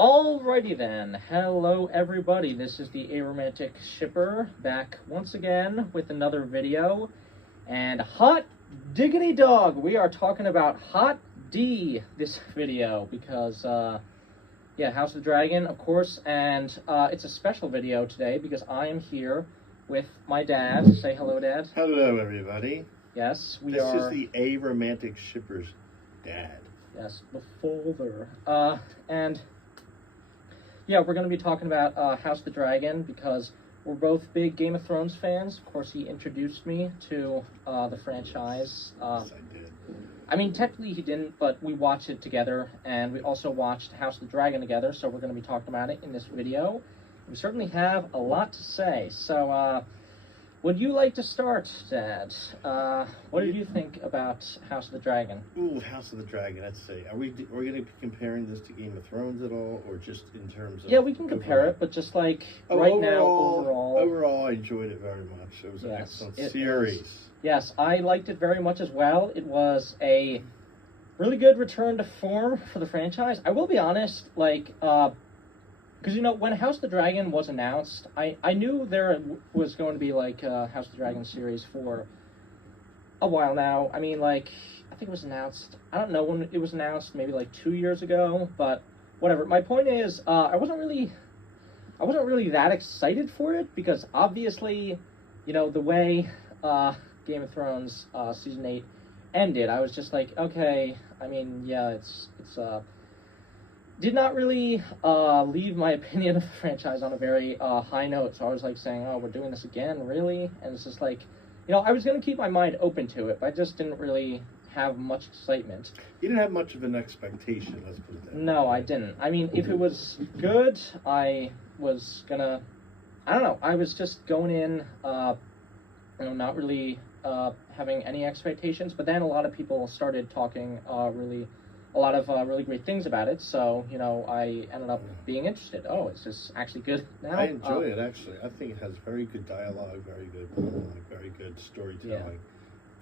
Alrighty then, hello everybody, this is the Aromantic Shipper, back once again with another video, and hot diggity dog, we are talking about Hot D this video, because, yeah, House of the Dragon, of course, and it's a special video today, because I am here with my dad. Say hello, Dad. Hello, everybody. Yes, This is the Aromantic Shipper's dad. Yes, the father. And yeah, we're going to be talking about House of the Dragon because we're both big Game of Thrones fans. Of course, he introduced me to the franchise. Yes, I did. I mean, technically he didn't, but we watched it together, and we also watched House of the Dragon together, so we're going to be talking about it in this video. We certainly have a lot to say, so would you like to start, Dad? What did you think about House of the Dragon? Ooh, House of the Dragon. Let's see. Are we going to be comparing this to Game of Thrones at all, or just in terms of? Yeah, we can compare it, but just like overall, I enjoyed it very much. It was an excellent it series. Yes, I liked it very much as well. It was a really good return to form for the franchise. I will be honest, like, because, you know, when House of the Dragon was announced, I knew there was going to be, like, a House of the Dragon series for a while now. I mean, like, I think it was announced, I don't know when it was announced, maybe, like, 2 years ago, but whatever. My point is, I wasn't really that excited for it, because obviously, you know, the way Game of Thrones Season 8 ended, I was just like, okay, I mean, yeah, it's did not really leave my opinion of the franchise on a very high note. So I was like saying, oh, we're doing this again, really? And it's just like, you know, I was going to keep my mind open to it, but I just didn't really have much excitement. You didn't have much of an expectation, let's put it that way. No, I didn't. I mean, if it was good, I was gonna, I don't know, I was just going in, you know, not really having any expectations, but then a lot of people started talking a lot of really great things about it, so, you know, I ended up being interested. Oh, it's just actually good now. I enjoy it, actually. I think it has very good dialogue, very good monologue, very good storytelling,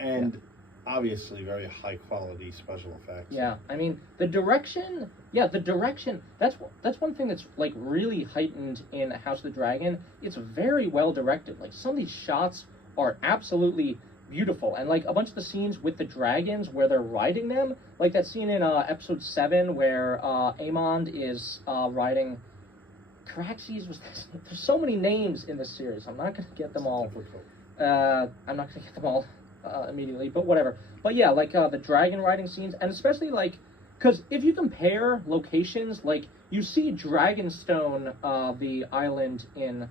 and obviously very high-quality special effects. Yeah, I mean, the direction, that's one thing that's, like, really heightened in House of the Dragon. It's very well directed. Like, some of these shots are absolutely beautiful, and like a bunch of the scenes with the dragons where they're riding them, like that scene in episode 7 where Aemond is riding Caraxes. There's so many names in this series. I'm not gonna get them all. Immediately, but whatever. But yeah, like the dragon riding scenes, and especially like, because if you compare locations, like you see Dragonstone, the island in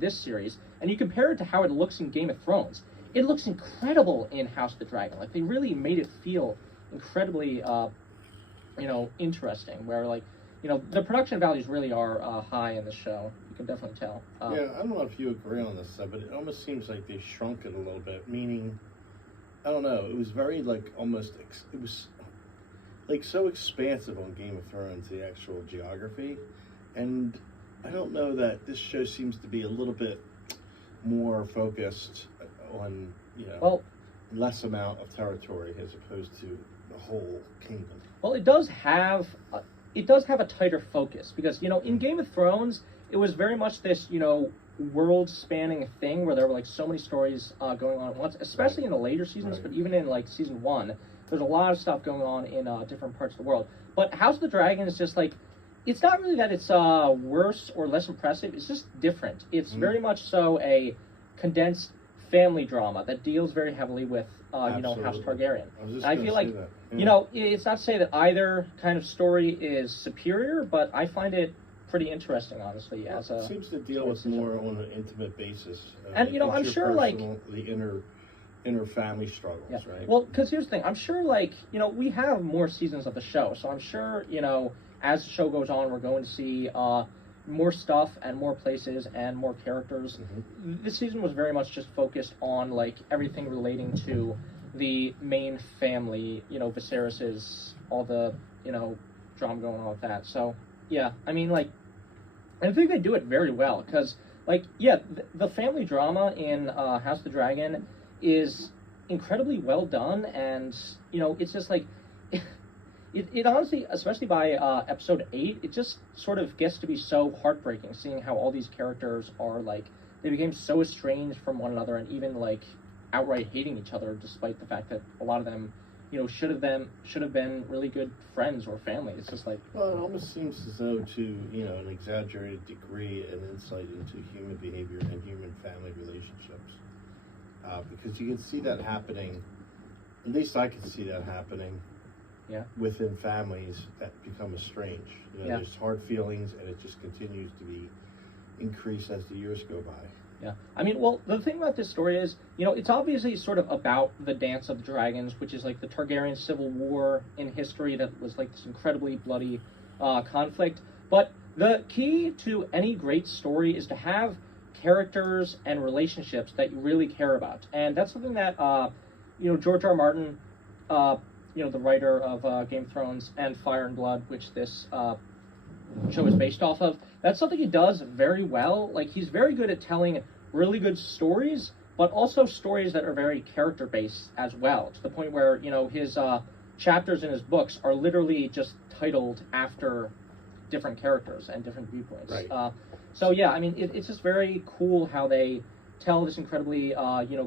this series, and you compare it to how it looks in Game of Thrones. It looks incredible in House of the Dragon. Like, they really made it feel incredibly, you know, interesting. Where, like, you know, the production values really are high in the show. You can definitely tell. Yeah, I don't know if you agree on this stuff, but it almost seems like they shrunk it a little bit. Meaning, I don't know. It was very, like, almost, it was, like, so expansive on Game of Thrones, the actual geography. And I don't know that this show seems to be a little bit more focused on, you know, well, less amount of territory as opposed to the whole kingdom. Well, it does have a tighter focus, because, you know, in Game of Thrones, it was very much this, you know, world-spanning thing where there were, like, so many stories going on at once, especially in the later seasons, but even in, like, season 1, there's a lot of stuff going on in different parts of the world. But House of the Dragon is just, like, it's not really that it's worse or less impressive, it's just different. It's very much so a condensed family drama that deals very heavily with, you know, House Targaryen. I feel like, you know, it's not to say that either kind of story is superior, but I find it pretty interesting, honestly. Well, it seems to deal with more on an intimate basis. And, you know, I'm sure, like, the inner family struggles, right? Well, because here's the thing. I'm sure, like, you know, we have more seasons of the show, so I'm sure, you know, as the show goes on, we're going to see more stuff and more places and more characters. This season was very much just focused on, like, everything relating to the main family, you know, Viserys's, all the, you know, drama going on with that. So, yeah, I mean, like, I think they do it very well, because, like, yeah, the family drama in House of the Dragon is incredibly well done, and, you know, it's just, like, it honestly, especially by episode 8, it just sort of gets to be so heartbreaking seeing how all these characters are like they became so estranged from one another and even like outright hating each other, despite the fact that a lot of them, should have been really good friends or family. It's just like, Well, it almost seems as though, to an exaggerated degree, an insight into human behavior and human family relationships, because you can see that happening. At least I can see that happening. Yeah. Within families that become estranged. Yeah. There's hard feelings, and it just continues to be increased as the years go by. Yeah. I mean, well, the thing about this story is, it's obviously sort of about the Dance of the Dragons, which is like the Targaryen civil war in history that was like this incredibly bloody conflict. But the key to any great story is to have characters and relationships that you really care about. And that's something that, George R. R. Martin, the writer of Game of Thrones and Fire and Blood, which this show is based off of, that's something he does very well. Like, he's very good at telling really good stories, but also stories that are very character-based as well, to the point where, his chapters in his books are literally just titled after different characters and different viewpoints. Right. So, yeah, I mean, it's just very cool how they tell this incredibly,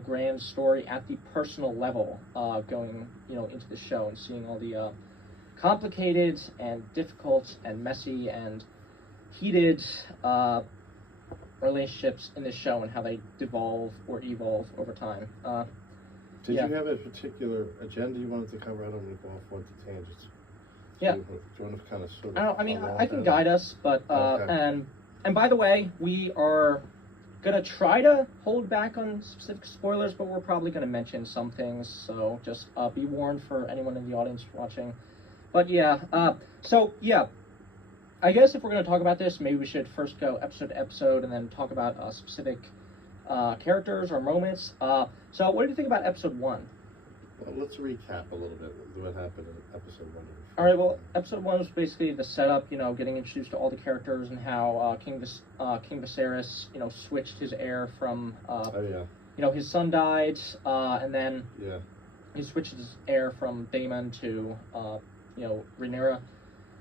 grand story at the personal level, going, into the show and seeing all the complicated and difficult and messy and heated relationships in this show and how they devolve or evolve over time. Did yeah. you have a particular agenda you wanted to cover? I don't want to go off onto tangents. Yeah. Do you want to kind of sort of... I don't. I mean, I can guide us, but Okay. and by the way, we are gonna try to hold back on specific spoilers, but we're probably gonna mention some things. So just be warned for anyone in the audience watching. But yeah. So yeah. I guess if we're going to talk about this, maybe we should first go episode to episode and then talk about specific characters or moments. So what did you think about episode 1? Well, let's recap a little bit what happened in episode 1. All right, well, episode 1 was basically the setup, getting introduced to all the characters and how King Viserys, switched his heir from, his son died, and then he switched his heir from Daemon to, Rhaenyra.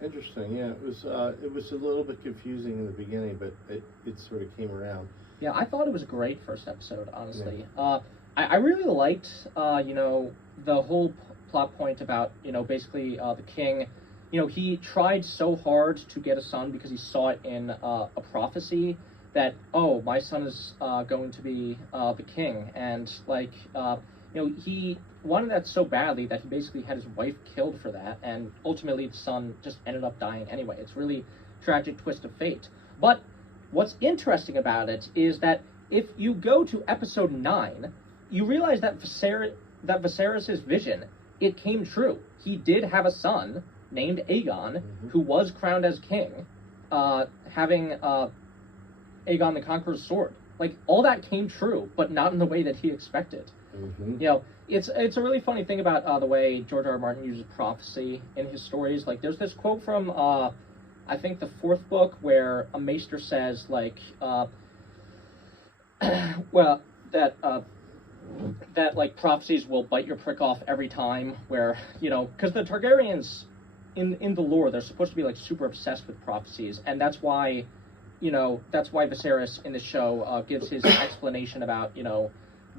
Interesting, yeah. It was a little bit confusing in the beginning, but it sort of came around. Yeah, I thought it was a great first episode, honestly. Yeah. I really liked, the whole plot point about, basically the king. He tried so hard to get a son because he saw it in a prophecy that, oh, my son is going to be the king. And, he wanted that so badly that he basically had his wife killed for that, and ultimately the son just ended up dying anyway. It's really tragic twist of fate. But what's interesting about it is that if you go to episode 9, you realize that Viserys' vision, it came true. He did have a son named Aegon, who was crowned as king, having Aegon the Conqueror's sword. Like, all that came true, but not in the way that he expected. It's a really funny thing about the way George R. R. Martin uses prophecy in his stories. Like, there's this quote from, I think, the 4th book, where a maester says, that prophecies will bite your prick off every time, where, because the Targaryens, in the lore, they're supposed to be, super obsessed with prophecies, and that's why Viserys in the show gives his explanation about,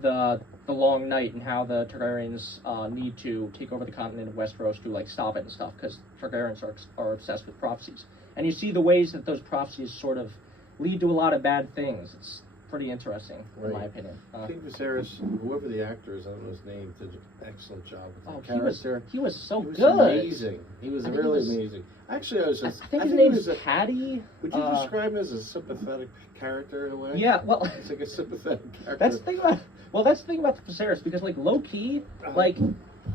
the long night and how the Targaryens need to take over the continent of Westeros to stop it and stuff, because Targaryens are obsessed with prophecies. And you see the ways that those prophecies sort of lead to a lot of bad things. It's pretty interesting, in my opinion. King Viserys, whoever the actor is, I don't know his name, did an excellent job with the character. He was so good. Amazing. He was amazing. Actually, I think his name is Paddy. Would you describe him as a sympathetic character in a way? Yeah, well, it's like a sympathetic character. That's the thing about Viserys, because low key,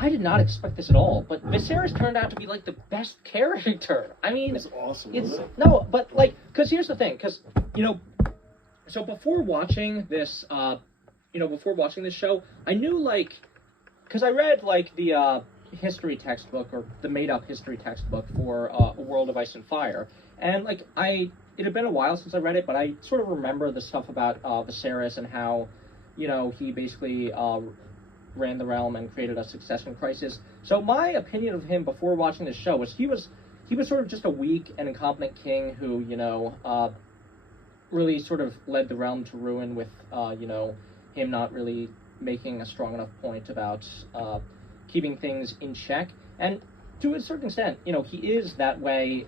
I did not expect this at all, but Viserys turned out to be the best character. I mean, it's awesome. No, but because here's the thing, because so before watching this, show, I knew because I read the history textbook, or the made-up history textbook for A World of Ice and Fire, and it had been a while since I read it, but I sort of remember the stuff about Viserys and how, he basically ran the realm and created a succession crisis. So my opinion of him before watching the show was he was sort of just a weak and incompetent king who, really sort of led the realm to ruin with, him not really making a strong enough point about keeping things in check. And to a certain extent, he is that way,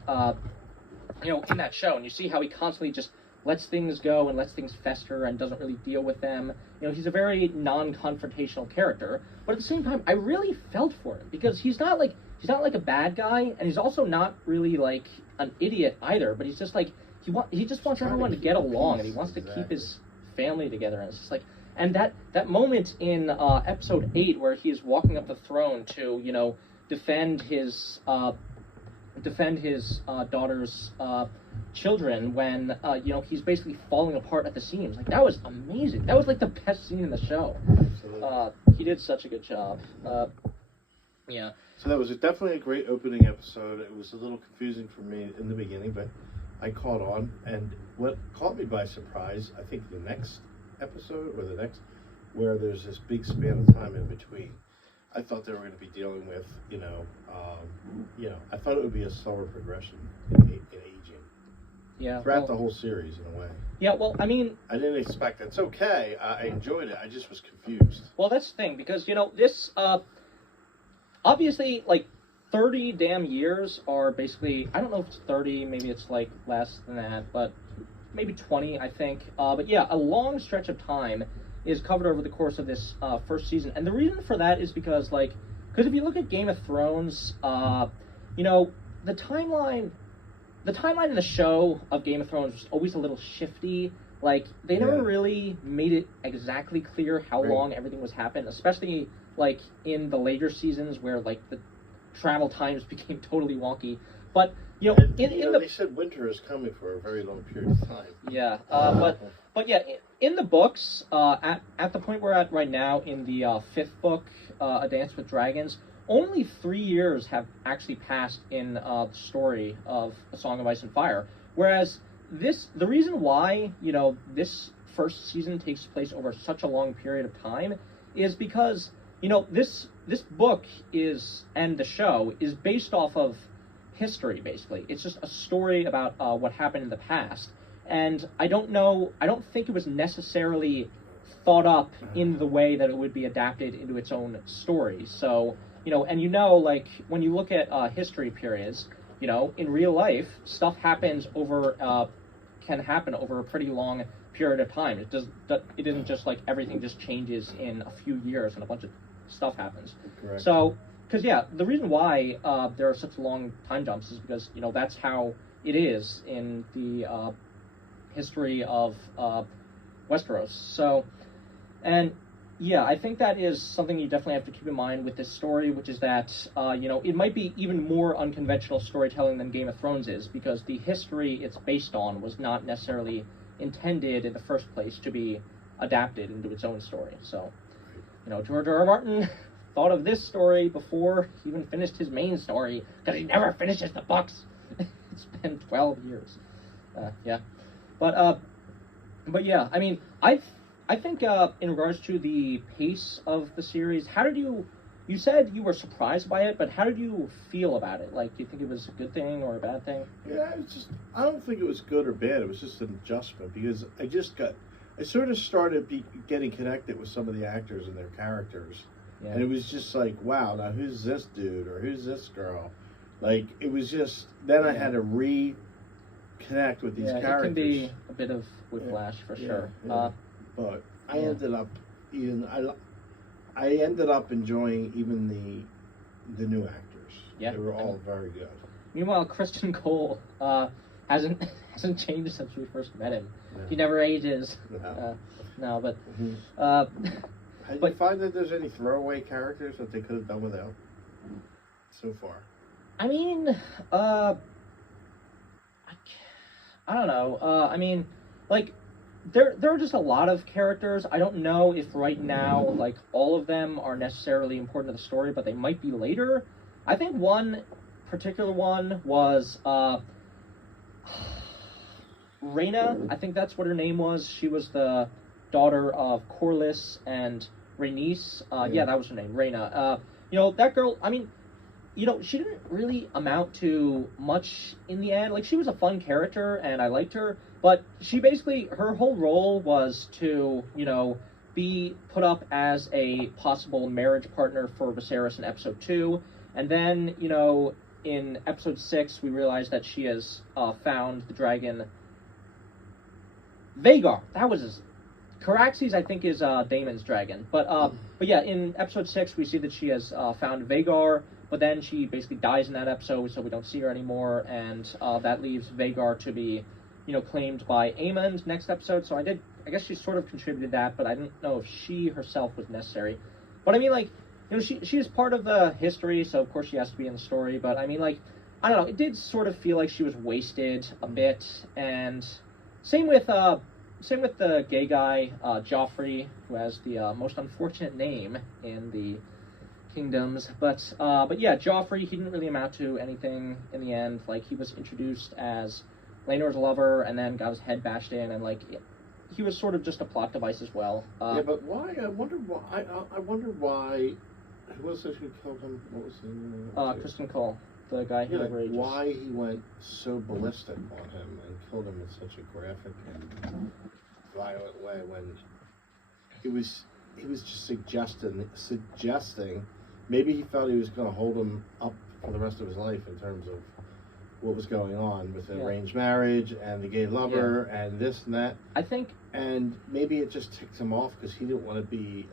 in that show. And you see how he constantly just lets things go and lets things fester and doesn't really deal with them. He's a very non-confrontational character. But at the same time, I really felt for him because he's not like a bad guy, and he's also not really like an idiot either. But he's just like he just wants everyone to get along, and he wants to keep his family together. And it's just like, and that moment in episode 8 where he is walking up the throne to defend his daughter's children when he's basically falling apart at the seams. Like, that was amazing. That was like the best scene in the show. He did such a good job. Yeah. So that was definitely a great opening episode. It was a little confusing for me in the beginning, but I caught on. And what caught me by surprise, I think the next episode or the next, where there's this big span of time in between. I thought they were going to be dealing with, I thought it would be a slower progression in aging. Yeah. Throughout the whole series, in a way. Yeah, well, I mean, I didn't expect it. It's okay. I enjoyed it. I just was confused. Well, that's the thing, because, this, obviously, like, 30 damn years are basically, I don't know if it's 30, maybe it's, like, less than that, but maybe 20, I think. But yeah, a long stretch of time is covered over the course of this first season. And the reason for that is because if you look at Game of Thrones, the timeline in the show of Game of Thrones was always a little shifty. Like, they never really made it exactly clear how long everything was happening, especially, like, in the later seasons where, like, the travel times became totally wonky. But, they said winter is coming for a very long period of time. Yeah, but yeah, in the books, at the point we're at right now in the 5th book, A Dance with Dragons, only 3 years have actually passed in the story of A Song of Ice and Fire. Whereas the reason why, this first season takes place over such a long period of time is because, this book and the show is based off of history, basically. It's just a story about what happened in the past. And I don't think it was necessarily thought up in the way that it would be adapted into its own story. So, like, when you look at history periods, in real life, stuff can happen over a pretty long period of time. It isn't just like everything just changes in a few years and a bunch of stuff happens. Correct. So, because, the reason why there are such long time jumps is because, that's how it is in the history of Westeros. So, and, I think that is something you definitely have to keep in mind with this story, which is that, it might be even more unconventional storytelling than Game of Thrones is, because the history it's based on was not necessarily intended in the first place to be adapted into its own story. So, George R. R. Martin thought of this story before he even finished his main story, because he never finishes the books. It's been 12 years. But yeah, I mean, I think in regards to the pace of the series, how did you said you were surprised by it, but how did you feel about it? Like, do you think it was a good thing or a bad thing? Yeah, I don't think it was good or bad. It was just an adjustment, because I sort of started getting connected with some of the actors and their characters. Yeah. And it was just like, wow, now who's this dude or who's this girl? Like, it was just, then I had to reconnect with these characters. It can be a bit of whiplash for sure. But I ended up enjoying even the new actors. Yeah. They were all very good. Meanwhile, Kristen Cole hasn't changed since we first met him. No. He never ages. No. But Did you find that there's any throwaway characters that they could have done without so far? I mean, I don't know. I mean, like, there are just a lot of characters. I don't know if right now, like, all of them are necessarily important to the story, but they might be later. I think one particular one was Rhaena. I think that's what her name was. She was the daughter of Corlys and Rhaenys. Yeah. Yeah, that was her name, Rhaena. You know, that girl. I mean, you know, she didn't really amount to much in the end. Like, she was a fun character, and I liked her, but she basically, her whole role was to, you know, be put up as a possible marriage partner for Viserys in episode 2, and then, you know, in episode 6, we realized that she has found the dragon Vhagar. That was his. Caraxes, I think, is Daemon's dragon. But yeah, in episode 6, we see that she has found Vhagar, but then she basically dies in that episode, so we don't see her anymore, and that leaves Vhagar to be, you know, claimed by Aemond next episode. So I guess she sort of contributed that, but I didn't know if she herself was necessary. But I mean, like, you know, she is part of the history, so of course she has to be in the story. But I mean, like, I don't know, it did sort of feel like she was wasted a bit, and same with the gay guy, Joffrey, who has the most unfortunate name in the kingdoms. But yeah, Joffrey, he didn't really amount to anything in the end. Like, he was introduced as Laenor's lover, and then got his head bashed in, and like, he was sort of just a plot device as well. Yeah, but why? I wonder why. I wonder why. Who was it who killed him? What was the name? Kristen Cole, the guy who never ages. Why he went so ballistic on him and killed him in such a graphic and violent way when he was just suggesting maybe he felt he was going to hold him up for the rest of his life in terms of what was going on with the arranged marriage and the gay lover and this and that. I think, and maybe it just ticked him off because he didn't want to be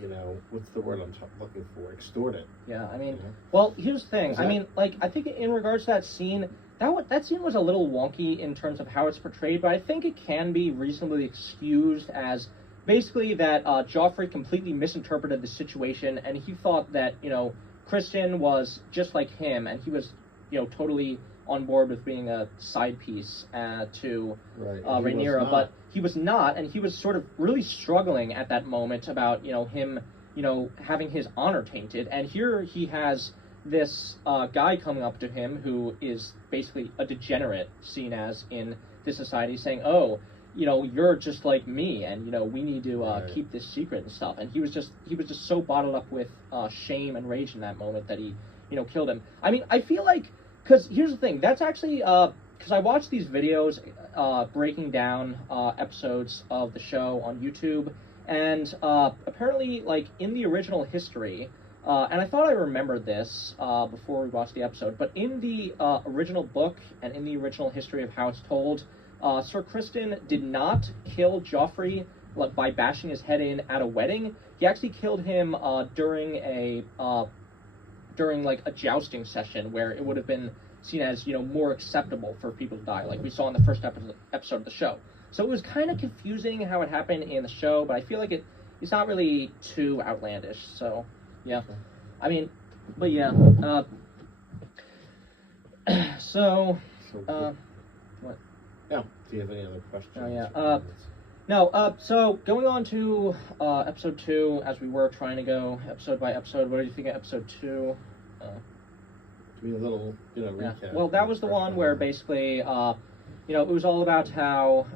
you know, what's the word I'm looking for? Extorted. Yeah, I mean, well, here's the thing. I mean, like, I think in regards to that scene, that scene was a little wonky in terms of how it's portrayed, but I think it can be reasonably excused as basically that Joffrey completely misinterpreted the situation, and he thought that, you know, Kristen was just like him, and he was, you know, totally on board with being a side piece to Rhaenyra, but he was not, and he was sort of really struggling at that moment about, you know, him, you know, having his honor tainted, and here he has this guy coming up to him who is basically a degenerate, seen as in this society, saying, oh, you know, you're just like me, and, you know, we need to keep this secret and stuff, and he was just so bottled up with shame and rage in that moment that he, you know, killed him. I mean, I feel like, because here's the thing, that's actually, because I watched these videos breaking down episodes of the show on YouTube, and apparently, like, in the original history, and I thought I remembered this before we watched the episode, but in the original book and in the original history of how it's told, Sir Criston did not kill Joffrey by bashing his head in at a wedding. He actually killed him during like a jousting session where it would have been seen as, you know, more acceptable for people to die, like we saw in the first episode of the show. So it was kind of confusing how it happened in the show, but I feel like it's not really too outlandish. So yeah, I mean, but yeah. So what? Yeah. Do you have any other questions? Oh yeah. No. So going on to episode 2, as we were trying to go episode by episode. What did you think of episode 2? Give me a little, you know, recap. Yeah. Well, that was the one where basically, you know, it was all about how,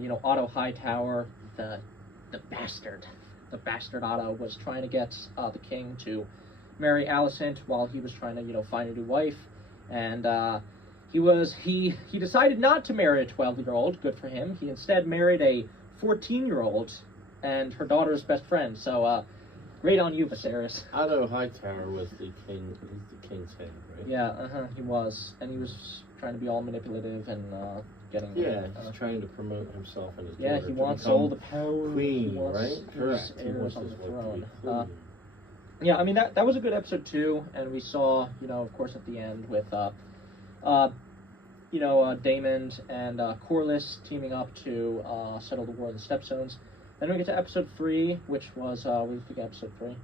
you know, Otto Hightower, the bastard Otto, was trying to get the king to marry Alicent while he was trying to, you know, find a new wife, and he decided not to marry a 12-year-old. Good for him. He instead married a 14-year-old and her daughter's best friend. So, great on you, Viserys. Otto Hightower was the king. He's the king's head, right? Yeah, he was, and he was trying to be all manipulative and getting. Yeah, he's trying to promote himself and his daughter. Yeah, he wants all the power. Queen, right? Correct. He wants on the throne. Yeah, I mean that was a good episode too, and we saw, you know, of course, at the end with you know, Daemon and Corlys teaming up to settle the war of the Stepstones. Then we get to episode 3, which was what do you think of episode 3?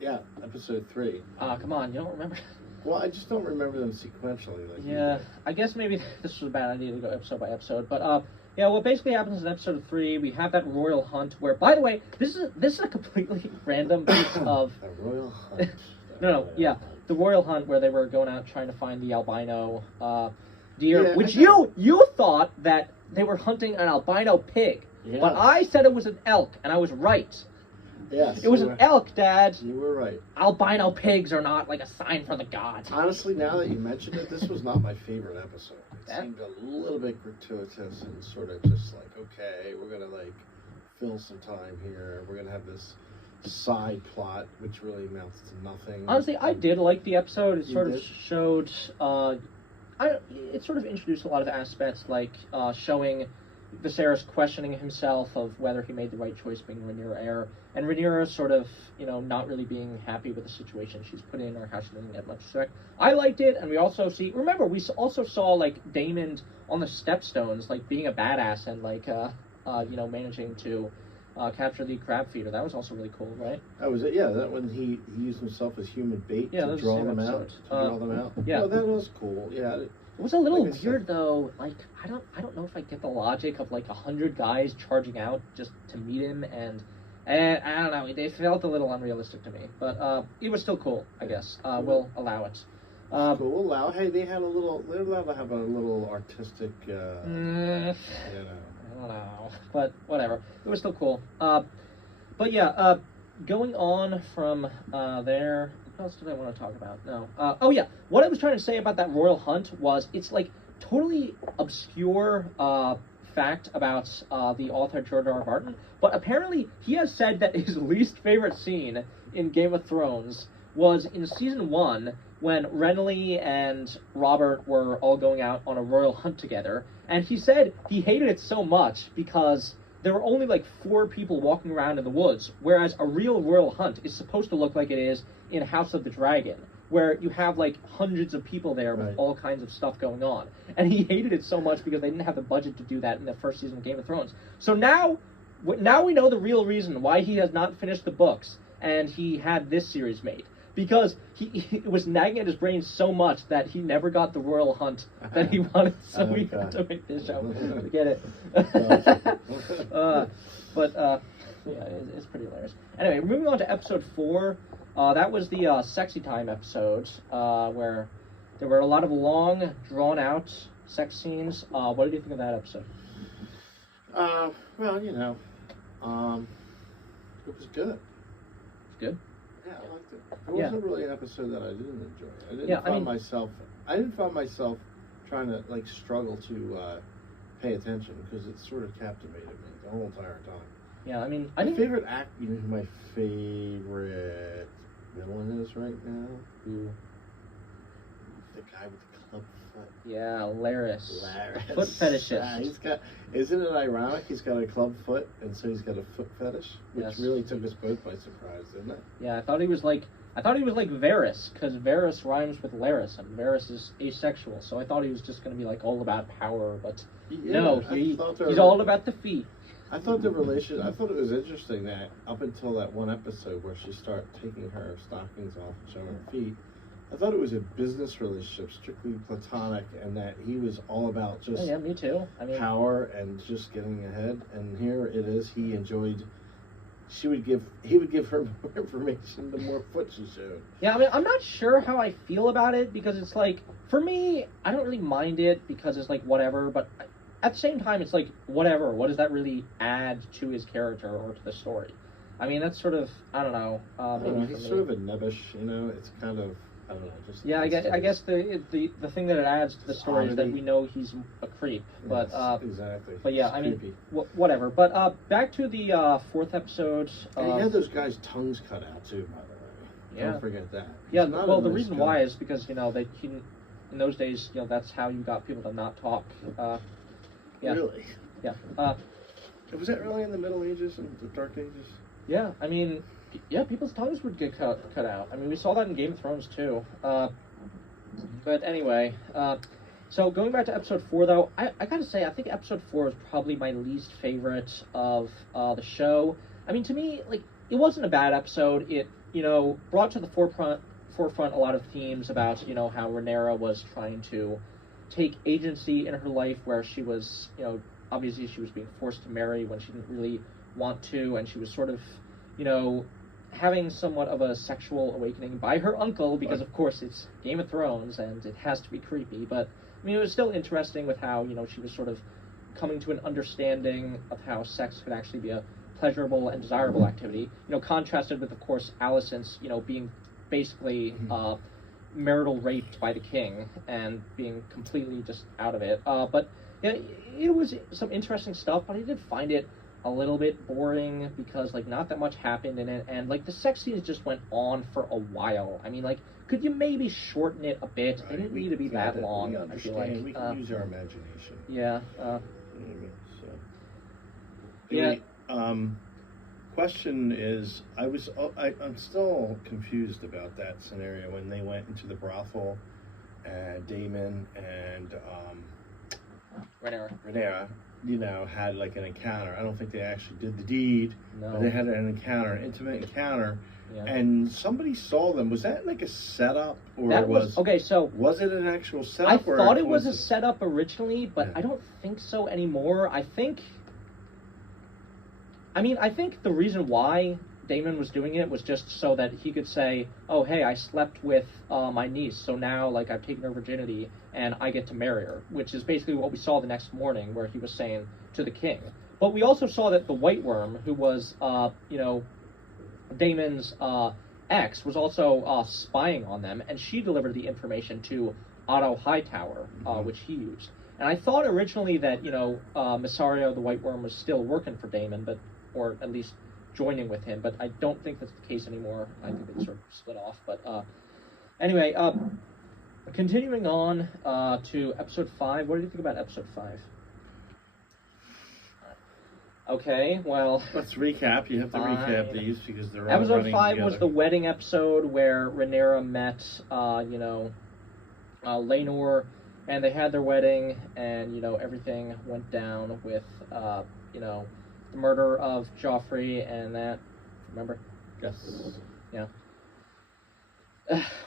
Yeah, episode 3. Come on, you don't remember? Well, I just don't remember them sequentially. Like yeah, I guess maybe this was a bad idea to go episode by episode, but yeah, what basically happens in episode 3, we have that royal hunt where, by the way, this is a completely random piece of the royal hunt. The royal hunt where they were going out trying to find the albino deer, Yeah, which you thought that they were hunting an albino pig. Yeah. But I said it was an elk, and I was right. Yes. It was an elk, Dad. You were right. Albino pigs are not like a sign from the gods. Honestly, now that you mentioned it, this was not my favorite episode. It Yeah. seemed a little bit gratuitous and sort of just like, okay, we're gonna like fill some time here. We're gonna have this side plot, which really amounts to nothing. Honestly, I did like the episode. It You sort of did? showed, it sort of introduced a lot of aspects, like showing Viserys questioning himself of whether he made the right choice being Rhaenyra heir, and Rhaenyra sort of, not really being happy with the situation she's put in or how she doesn't get much respect. I liked it, and we also remember, we also saw, like, Daemon on the Stepstones, like, being a badass and, like, managing to capture the crab feeder. That was also really cool, right? That was it. Yeah, that when he used himself as human bait Yeah, that to was the draw same them episode. out. To draw them out. yeah. Oh, that was cool. Yeah. It was a little Like I said- weird though. Like I don't know if I get the logic of like 100 guys charging out just to meet him, and I don't know. They felt a little unrealistic to me, but it was still cool. I guess we'll allow it. Cool. Allow. Hey, they had a little. They're allowed to have a little artistic. I don't know, but whatever. It was still cool. But yeah, going on from there. What else did I want to talk about? No. Oh yeah, what I was trying to say about that royal hunt was it's like totally obscure fact about the author George R. R. Martin, but apparently he has said that his least favorite scene in Game of Thrones was in season 1 when Renly and Robert were all going out on a royal hunt together, and he said he hated it so much because there were only like 4 people walking around in the woods, whereas a real royal hunt is supposed to look like it is in House of the Dragon, where you have like hundreds of people there with Right. all kinds of stuff going on. And he hated it so much because they didn't have the budget to do that in the first season of Game of Thrones. So now we know the real reason why he has not finished the books and he had this series made. Because he was nagging at his brain so much that he never got the royal hunt that he wanted, so he had to make this show. Get it? Yeah, it's pretty hilarious. Anyway, moving on to episode 4. That was the sexy time episode, where there were a lot of long, drawn-out sex scenes. What did you think of that episode? Well, it was good. Good? Yeah, I liked it. It wasn't really an episode that I didn't enjoy. I didn't find myself trying to like struggle to pay attention because it sort of captivated me the whole entire time. Yeah, I mean, My favorite act, you know who my favorite villain is right now? Who? The guy with the club foot. Yeah, Laris. Laris. Foot fetishist. Isn't it ironic? He's got a club foot, and so he's got a foot fetish, which Yes. really took us both by surprise, didn't it? Yeah, I thought he was like Varys, because Varys rhymes with Laris, and Varys is asexual, so I thought he was just going to be like all about power, but no, he's all about the feet. I thought it was interesting that up until that one episode where she started taking her stockings off and showing her feet, I thought it was a business relationship, strictly platonic, and that he was all about just Oh, yeah, me too. I mean, power and just getting ahead. And here it is. He would give her more information the more foot she showed. yeah, I mean, I'm not sure how I feel about it, because it's like, for me, I don't really mind it, because it's like, whatever, but at the same time, it's like, whatever, what does that really add to his character or to the story? I mean, that's sort of, I don't know, maybe for He's me. sort of a nebbish, it's kind of, I don't know, just... Yeah, I guess the thing that it adds to the story is that Comedy. we know he's a creep, but Yes, exactly. but yeah, It's I mean, creepy. whatever. But back to the 4th episode. And he had those guys' tongues cut out too, by the way. Yeah. Don't forget that. Yeah, He's not well, a the nice reason guy. why is because in those days, that's how you got people to not talk. Yeah. Really? Yeah. Was that really in the Middle Ages and the Dark Ages? Yeah, I mean, yeah, people's tongues would get cut out. I mean, we saw that in Game of Thrones too. But anyway, so going back to episode 4, though, I gotta say, I think episode 4 is probably my least favorite of the show. I mean, to me, like, it wasn't a bad episode. It, brought to the forefront a lot of themes about, how Rhaenyra was trying to take agency in her life, where she was, obviously she was being forced to marry when she didn't really want to, and she was sort of, having somewhat of a sexual awakening by her uncle, because of course it's Game of Thrones and it has to be creepy, but I mean, it was still interesting with how, she was sort of coming to an understanding of how sex could actually be a pleasurable and desirable activity. Contrasted with, of course, Alicent's, being basically marital raped by the king and being completely just out of it. But yeah, it was some interesting stuff, but I did find it a little bit boring because not that much happened in it, and the sex scenes just went on for a while. I mean, could you maybe shorten it a bit? Right. It didn't need to be that long. We I feel understand. We can use our imagination. Yeah. You know what I mean? So. Yeah. Anyway, question is, I'm still confused about that scenario when they went into the brothel, and Damon and Rhaenyra. Rhaenyra, had an encounter. I don't think they actually did the deed, No. but they had an encounter, an intimate encounter, Yeah. and somebody saw them. Was that a setup, or That was okay. So was it an actual I setup? or thought it was a coincidence? setup originally, but Yeah. I don't think so anymore. I think the reason why Damon was doing it was just so that he could say, "Oh, hey, I slept with my niece, so now I've taken her virginity and I get to marry her," which is basically what we saw the next morning, where he was saying to the king. But we also saw that the White Worm, who was Damon's ex, was also spying on them, and she delivered the information to Otto Hightower, which he used. And I thought originally that Mysario, the White Worm, was still working for Damon, or at least joining with him, but I don't think that's the case anymore. I think they sort of split off. But anyway, continuing on to episode 5. What did you think about episode 5? Okay, well, Let's recap. You have to recap Fine. these because they're all episode running 5 was the together. wedding episode where Rhaenyra met, Laenor, and they had their wedding, and everything went down with, the murder of Joffrey and that. Remember? Yes. Yeah.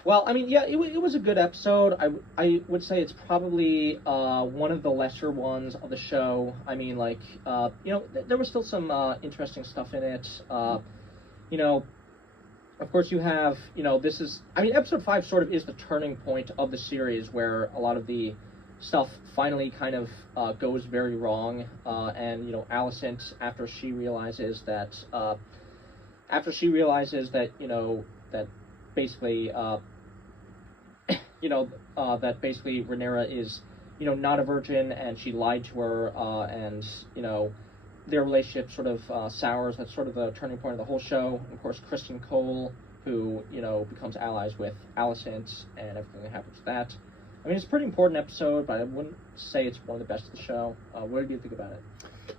Well, it was a good episode. I would say it's probably one of the lesser ones of the show. There was still some interesting stuff in it. Of course, you have, episode 5 sort of is the turning point of the series where a lot of the stuff finally kind of goes very wrong. And Alicent, after she realizes that, that basically, that basically Rhaenyra is, not a virgin, and she lied to her, and, their relationship sort of sours. That's sort of the turning point of the whole show. Of course, Kristen Cole, who, becomes allies with Alicent, and everything that happens with that. It's a pretty important episode, but I wouldn't say it's one of the best of the show. What did you think about it?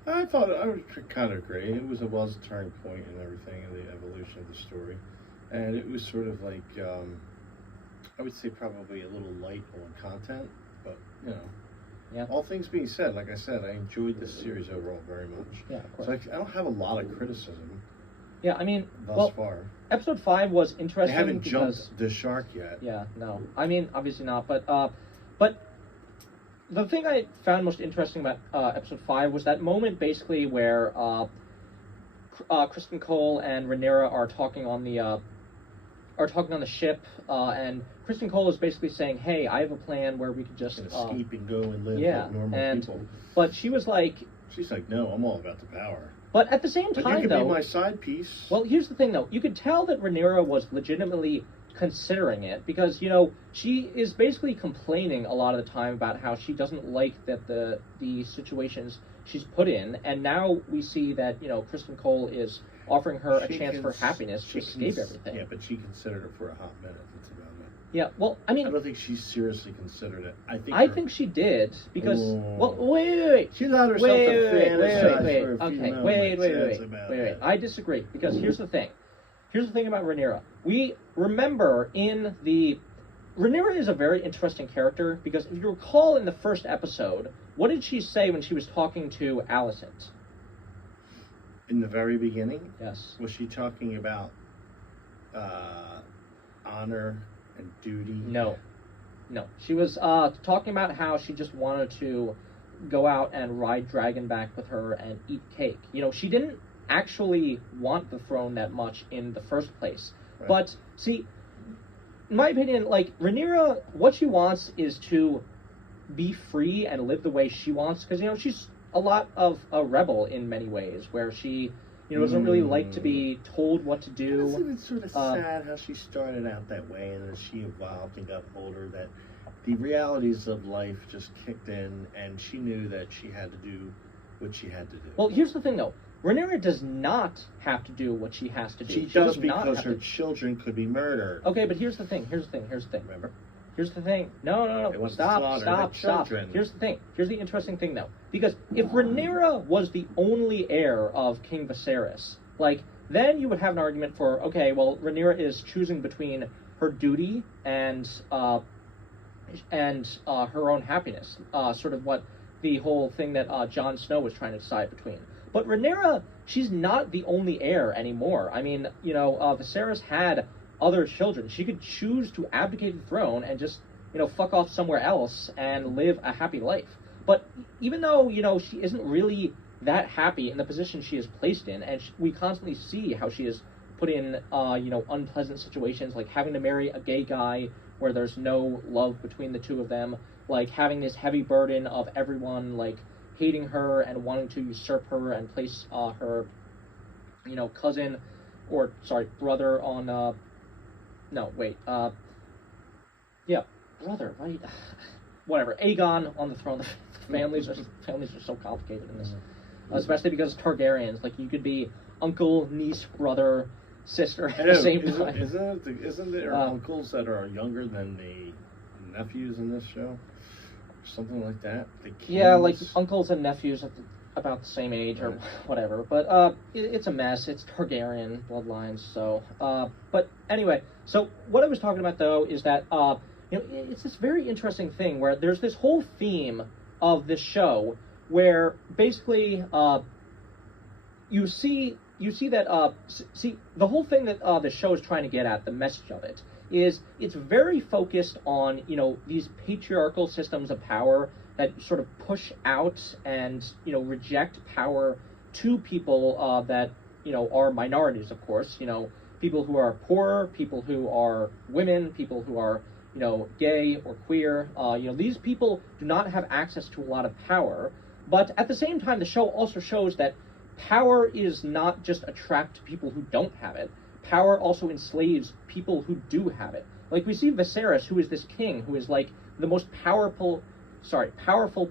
I thought I would kind of agree. It was a turning point in everything, in the evolution of the story, and it was sort of I would say probably a little light on content, but Yeah. All things being said, like I said, I enjoyed this series overall very much. Yeah, of course. So I don't have a lot of criticism Yeah, thus far. Episode 5 was They interesting haven't because... jumped the shark yet. Yeah, no. Obviously not, but the thing I found most interesting about episode 5 was that moment basically where Kristen Cole and Rhaenyra are talking on the ship, and Kristen Cole is basically saying, "Hey, I have a plan where we could just And escape and go and live yeah, like normal and- people. But she was like, She's like, no, I'm all about the power. but at the same But time, you can though, be my side piece. well, here's the thing, though. You could tell that Rhaenyra was legitimately considering it because, she is basically complaining a lot of the time about how she doesn't like that the situations she's put in, and now we see that, Kristen Cole is offering her a chance for happiness to escape everything. Yeah, but she considered it for a hot minute. That's about it. Yeah, well, I don't think she seriously considered it. I her- think she did because, Oh. well, wait. She allowed herself Wait, to wait, fantasize for a few Okay, moments. wait. That's about it. I disagree because here's the thing. Here's the thing about Rhaenyra. We remember Rhaenyra is a very interesting character because if you recall in the first episode, what did she say when she was talking to Alicent? In the very beginning, Yes. was she talking about honor and duty? No. She was talking about how she just wanted to go out and ride Dragonback with her and eat cake. She didn't actually want the throne that much in the first place. Right. But, see, in my opinion, Rhaenyra, what she wants is to be free and live the way she wants. Because, she's a lot of a rebel in many ways, where she, doesn't really like to be told what to do. Isn't it sort of sad how she started out that way, and as she evolved and got older, that the realities of life just kicked in, and she knew that she had to do what she had to do. Well, here's the thing, though. Rhaenyra does not have to do what she has to do. She does because her children could be murdered. Okay, but here's the thing. Remember? Here's the thing. No. Stop. Here's the thing. Here's the interesting thing, though. Because if Rhaenyra was the only heir of King Viserys, then you would have an argument for, okay, well, Rhaenyra is choosing between her duty and her own happiness. Sort of what the whole thing that Jon Snow was trying to decide between. But Rhaenyra, she's not the only heir anymore. I mean, Viserys had other children. She could choose to abdicate the throne and just, fuck off somewhere else and live a happy life. But even though, she isn't really that happy in the position she is placed in, and we constantly see how she is put in, unpleasant situations, like having to marry a gay guy where there's no love between the two of them, like having this heavy burden of everyone, hating her and wanting to usurp her and place her, brother on, brother, right? Whatever, Aegon on the throne. Families are so complicated in this, especially because Targaryens. You could be uncle, niece, brother, sister at the same time. Isn't there uncles that are younger than the nephews in this show? Something like that. Yeah, uncles and nephews at about the same age or whatever. But it's a mess. It's Targaryen bloodlines. So, but anyway. So what I was talking about though is that it's this very interesting thing where there's this whole theme of this show where basically you see that the whole thing that the show is trying to get at, the message of it, is it's very focused on, these patriarchal systems of power that sort of push out and, reject power to people that, are minorities, of course, people who are poor, people who are women, people who are, gay or queer. These people do not have access to a lot of power. But at the same time, the show also shows that power is not just a trap to people who don't have it. Power also enslaves people who do have it. We see Viserys, who is this king, who is the most powerful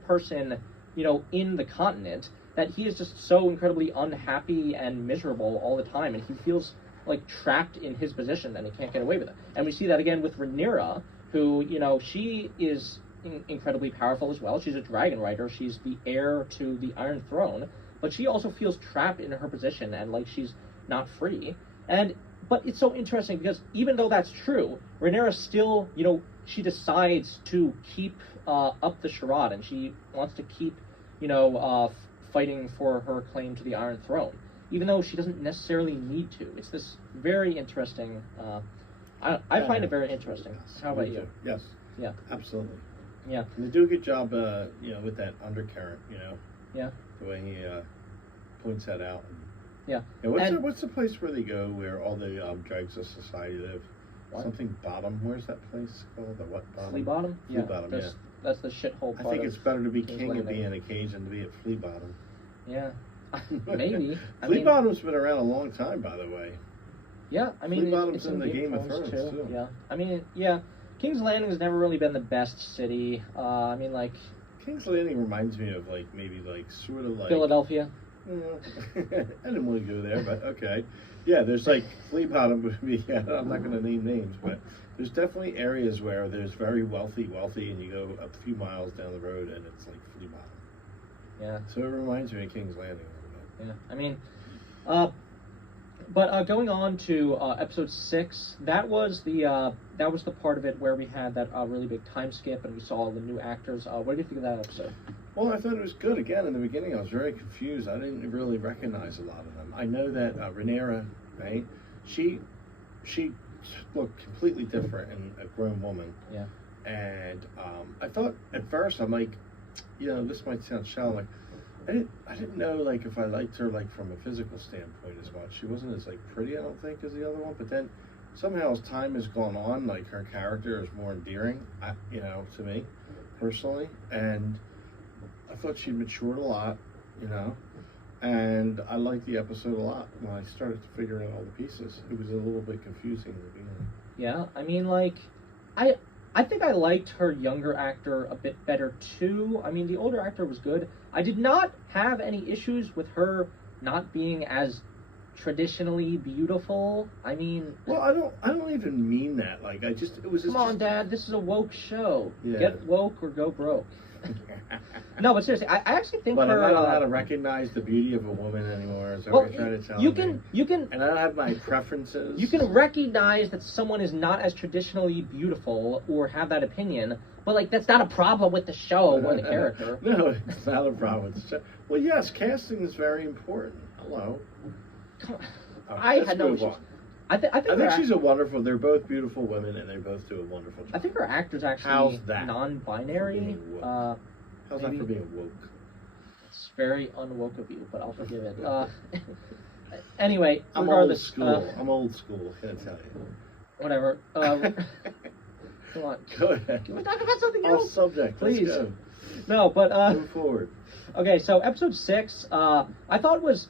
person, in the continent, that he is just so incredibly unhappy and miserable all the time, and he feels trapped in his position and he can't get away with it. And we see that again with Rhaenyra, who, she is incredibly powerful as well. She's a dragon rider. She's the heir to the Iron Throne, but she also feels trapped in her position and she's not free. But it's so interesting because even though that's true, Rhaenyra still, she decides to keep up the charade, and she wants to keep, fighting for her claim to the Iron Throne, even though she doesn't necessarily need to. It's this very interesting. I find it very interesting. How about you? Yes. Yeah. Absolutely. Yeah. And they do a good job, with that undercurrent. Yeah. The way he points that out. Yeah. What's the place where they go where all the dregs of society live? What? Something Bottom. Where's that place called? The what Bottom? Flea Bottom? Flea Bottom, yeah. That's the shithole part. I think it's better to be King's king and Landing. be in a cage than to be at Flea Bottom. Yeah. Maybe. Flea Bottom's been around a long time, by the way. Yeah, I mean, Flea Bottom's it's in the Game of Thrones too. Yeah. I mean, yeah. King's Landing has never really been the best city. King's Landing reminds me of sort of Philadelphia. I didn't want to go there, but okay. Yeah, there's Flea Bottom would be. I'm not going to name names, but there's definitely areas where there's very wealthy, and you go a few miles down the road and it's like Flea Bottom. Yeah. So it reminds me of King's Landing a little bit. Yeah. I mean, but going on to episode 6, that was the part of it where we had that really big time skip and we saw all the new actors. What did you think of that episode? Well, I thought it was good. Again, in the beginning, I was very confused. I didn't really recognize a lot of them. I know that Rhaenyra, right? She looked completely different in a grown woman. Yeah. And I thought at first, I'm like, this might sound shallow. I didn't know if I liked her from a physical standpoint as much. She wasn't as pretty, I don't think, as the other one. But then somehow as time has gone on, her character is more endearing, to me personally. And I thought she matured a lot. you know. And I liked the episode a lot. When I started figuring out all the pieces, it was a little bit confusing in the beginning. Yeah, I mean, like, I think I liked her younger actor a bit better too. I mean, the older actor was good. I did not have any issues with her not being as traditionally beautiful. I mean, Well, I don't even mean that. Like, it was just. come on, Dad, this is a woke show. Yeah. Get woke or go broke. No, but seriously, I actually think But her. I'm not allowed to recognize the beauty of a woman anymore. Is that well, what you're trying to tell you me? can And I don't have my preferences. you can recognize that someone is not as traditionally beautiful or have that opinion, but like that's not a problem with the show or the character. No, it's not a problem. Well, yes, casting is very important. Hello. Come on. Right, let's had no move issues. on. I think I think she's a wonderful. They're both beautiful women, and they both do a wonderful job. I think her actor's actually How's that non-binary. for being woke? How's that maybe- for being woke? It's very unwoke of you, but I'll forgive it. Anyway, I'm old regardless, school. I'm old school. I gotta tell you. whatever. Come on. Go ahead. Can we talk about something Off else? subject. Please. Let's No, but go. Move forward. okay. So episode 6, I thought it was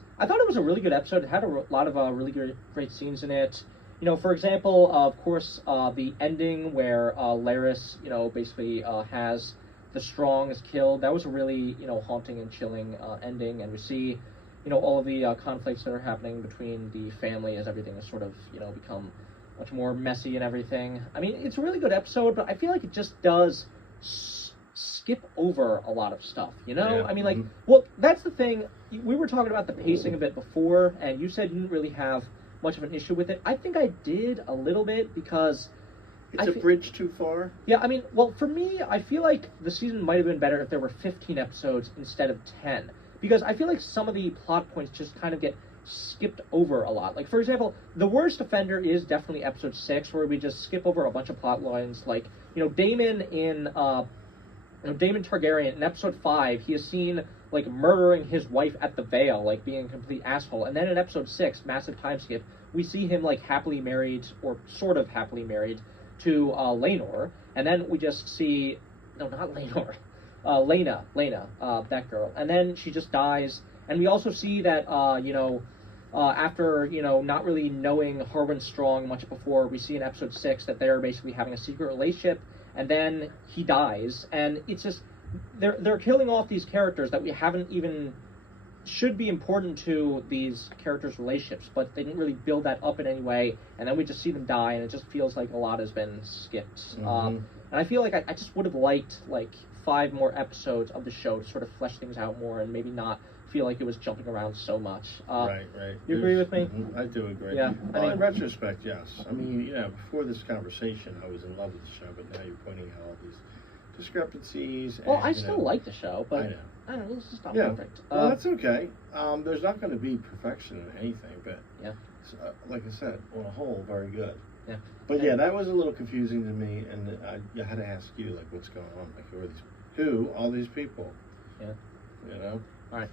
a really good episode. It had a lot of really great scenes in it. You know, for example, of course, the ending where Laris, you know, basically has the strong is killed. That was a really, you know, haunting and chilling ending, and we see, you know, all of the conflicts that are happening between the family as everything has sort of, you know, become much more messy and everything. I mean, it's a really good episode, but I feel like it just does skip over a lot of stuff, you know? Yeah. I mean, like, Mhm. well, that's the thing. We were talking about the pacing a bit before, and you said you didn't really have much of an issue with it. I think I did a little bit because It's a bridge too far. yeah, I mean, well, for me, I feel like the season might have been better if there were 15 episodes instead of 10. Because I feel like some of the plot points just kind of get skipped over a lot. Like, for example, the worst offender is definitely episode 6, where we just skip over a bunch of plot lines. Like, you know, Daemon Targaryen in episode 5, he is seen, like, murdering his wife at the Vale, like, being a complete asshole. And then in episode 6, massive time skip, we see him, like, happily married, or sort of happily married, to Laenor, and then we just see, no, not Laenor, Lena, that girl, and then she just dies, and we also see that, after, you know, not really knowing Harwin Strong much before, we see in episode 6 that they're basically having a secret relationship, and then he dies, and it's just, they're killing off these characters that we haven't even should be important to these characters' relationships, but they didn't really build that up in any way, and then we just see them die, and it just feels like a lot has been skipped. Mhm. And I feel like I just would have liked, like, 5 more episodes of the show to sort of flesh things out more, and maybe not feel like it was jumping around so much. Right. You agree with me? Mhm, I do agree. Yeah, I Well, mean- in retrospect, yes. I mean, you know, before this conversation, I was in love with the show, but now you're pointing out all these discrepancies. Well, and, I you still know, like the show, but I know. I don't know, it's just not Yeah. perfect. Well, that's okay. There's not going to be perfection in anything, but Yeah. like I said, on a whole, very good. Yeah. But yeah, that was a little confusing to me, and I had to ask you, like, what's going on? Like, who are these people? Yeah. You know. All right.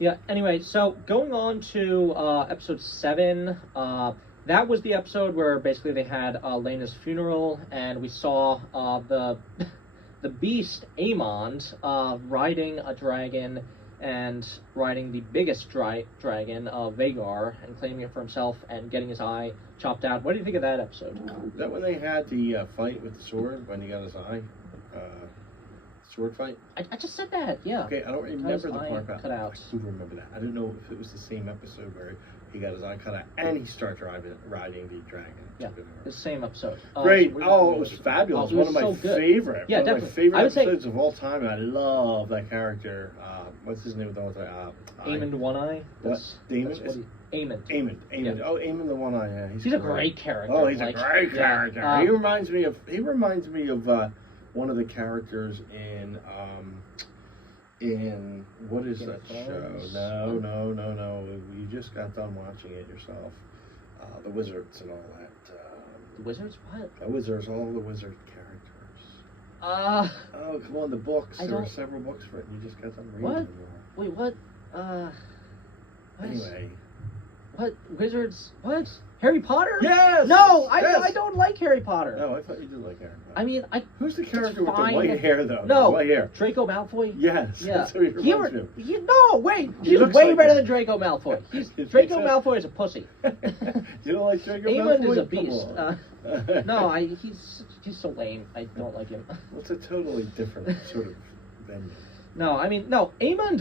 Yeah, anyway, so going on to episode 7, that was the episode where basically they had Lena's funeral, and we saw the the beast, Aemond, riding a dragon and riding the biggest dragon, Vagar, and claiming it for himself and getting his eye chopped out. What do you think of that episode? Is that when they had the fight with the sword, when he got his eye? Sword fight? I just said that, yeah. Okay, I don't remember His the eye part about cut out. I do remember that. I don't know if it was the same episode where he got his eye cut out and he starts riding the dragon. Yeah, the same episode. Great. So Oh, it was fabulous. it One was of my so good. favorite. Yeah, one of my definitely. favorite I would say- episodes of all time. I love that character. What's his name with all the Aemond One Eye. What? Damon? That's what Aemond. Aemond. Yeah. Oh, Aemond the One Eye. Yeah, He's a great character. Oh, he's like, a great yeah, character. He reminds me of one of the characters in what is Game that of show? Thrones? No. You just got done watching it yourself. The Wizards and all that. The Wizards? What? The Wizards, all the wizard characters. Uh, Oh, come on, the books. I There are don't- several books for it. You just got done reading What? them all. wait, what? What? Anyway, What? Wizards? What? Harry Potter? Yes! No, Yes! I don't like Harry Potter. No, I thought you did like Harry Potter. I mean, Who's the character with the fine. white hair, though? No. White hair. Draco Malfoy? Yes. Yeah. That's who he reminds me of. No, wait. He He's looks way like better him. than Draco Malfoy. You think Draco so? Malfoy is a pussy. You don't like Draco Aemon Malfoy? is a Come beast. on. No, he's so lame. I don't like him. Well, it's a totally different sort of venue. No, I mean, no. Aemon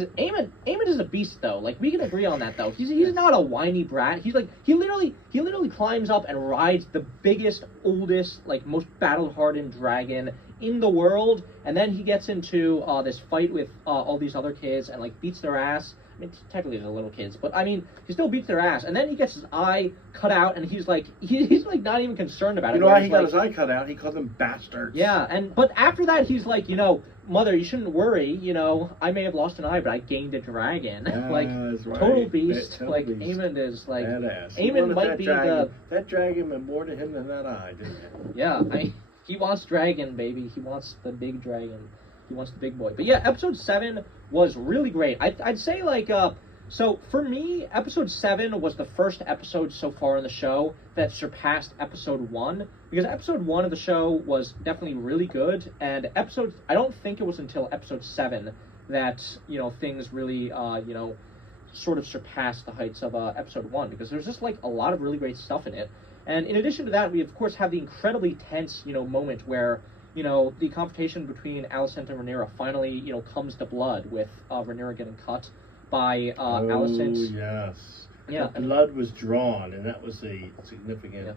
is a beast, though. Like, we can agree on that, though. He's not a whiny brat. He's like, he literally climbs up and rides the biggest, oldest, like, most battle-hardened dragon in the world, and then he gets into this fight with all these other kids and, like, beats their ass. I mean, technically they're little kids, but I mean, he still beats their ass, and then he gets his eye cut out, and he's like, he's like not even concerned about it. You know why he got like, his eye cut out? He called them bastards. Yeah, but after that, he's like, Mother, you shouldn't worry. I may have lost an eye, but I gained a dragon. Like, that's right. total beast. Total like, beast. Aemon is like, Badass. He Aemon wanted might that be dragon. That dragon meant more to him than that eye, didn't it? Yeah, he wants dragon, baby. He wants the big dragon. He wants the big boy. But yeah, episode 7 was really great. I'd say like, so for me, episode 7 was the first episode so far in the show that surpassed episode 1, because episode 1 of the show was definitely really good, and I don't think it was until episode 7 that, things really, sort of surpassed the heights of episode 1, because there's just like a lot of really great stuff in it. And in addition to that, we of course have the incredibly tense, moment where, the confrontation between Alicent and Rhaenyra finally, comes to blood with Rhaenyra getting cut by Alicent. Oh, yes. Yeah. The blood was drawn, and that was a significant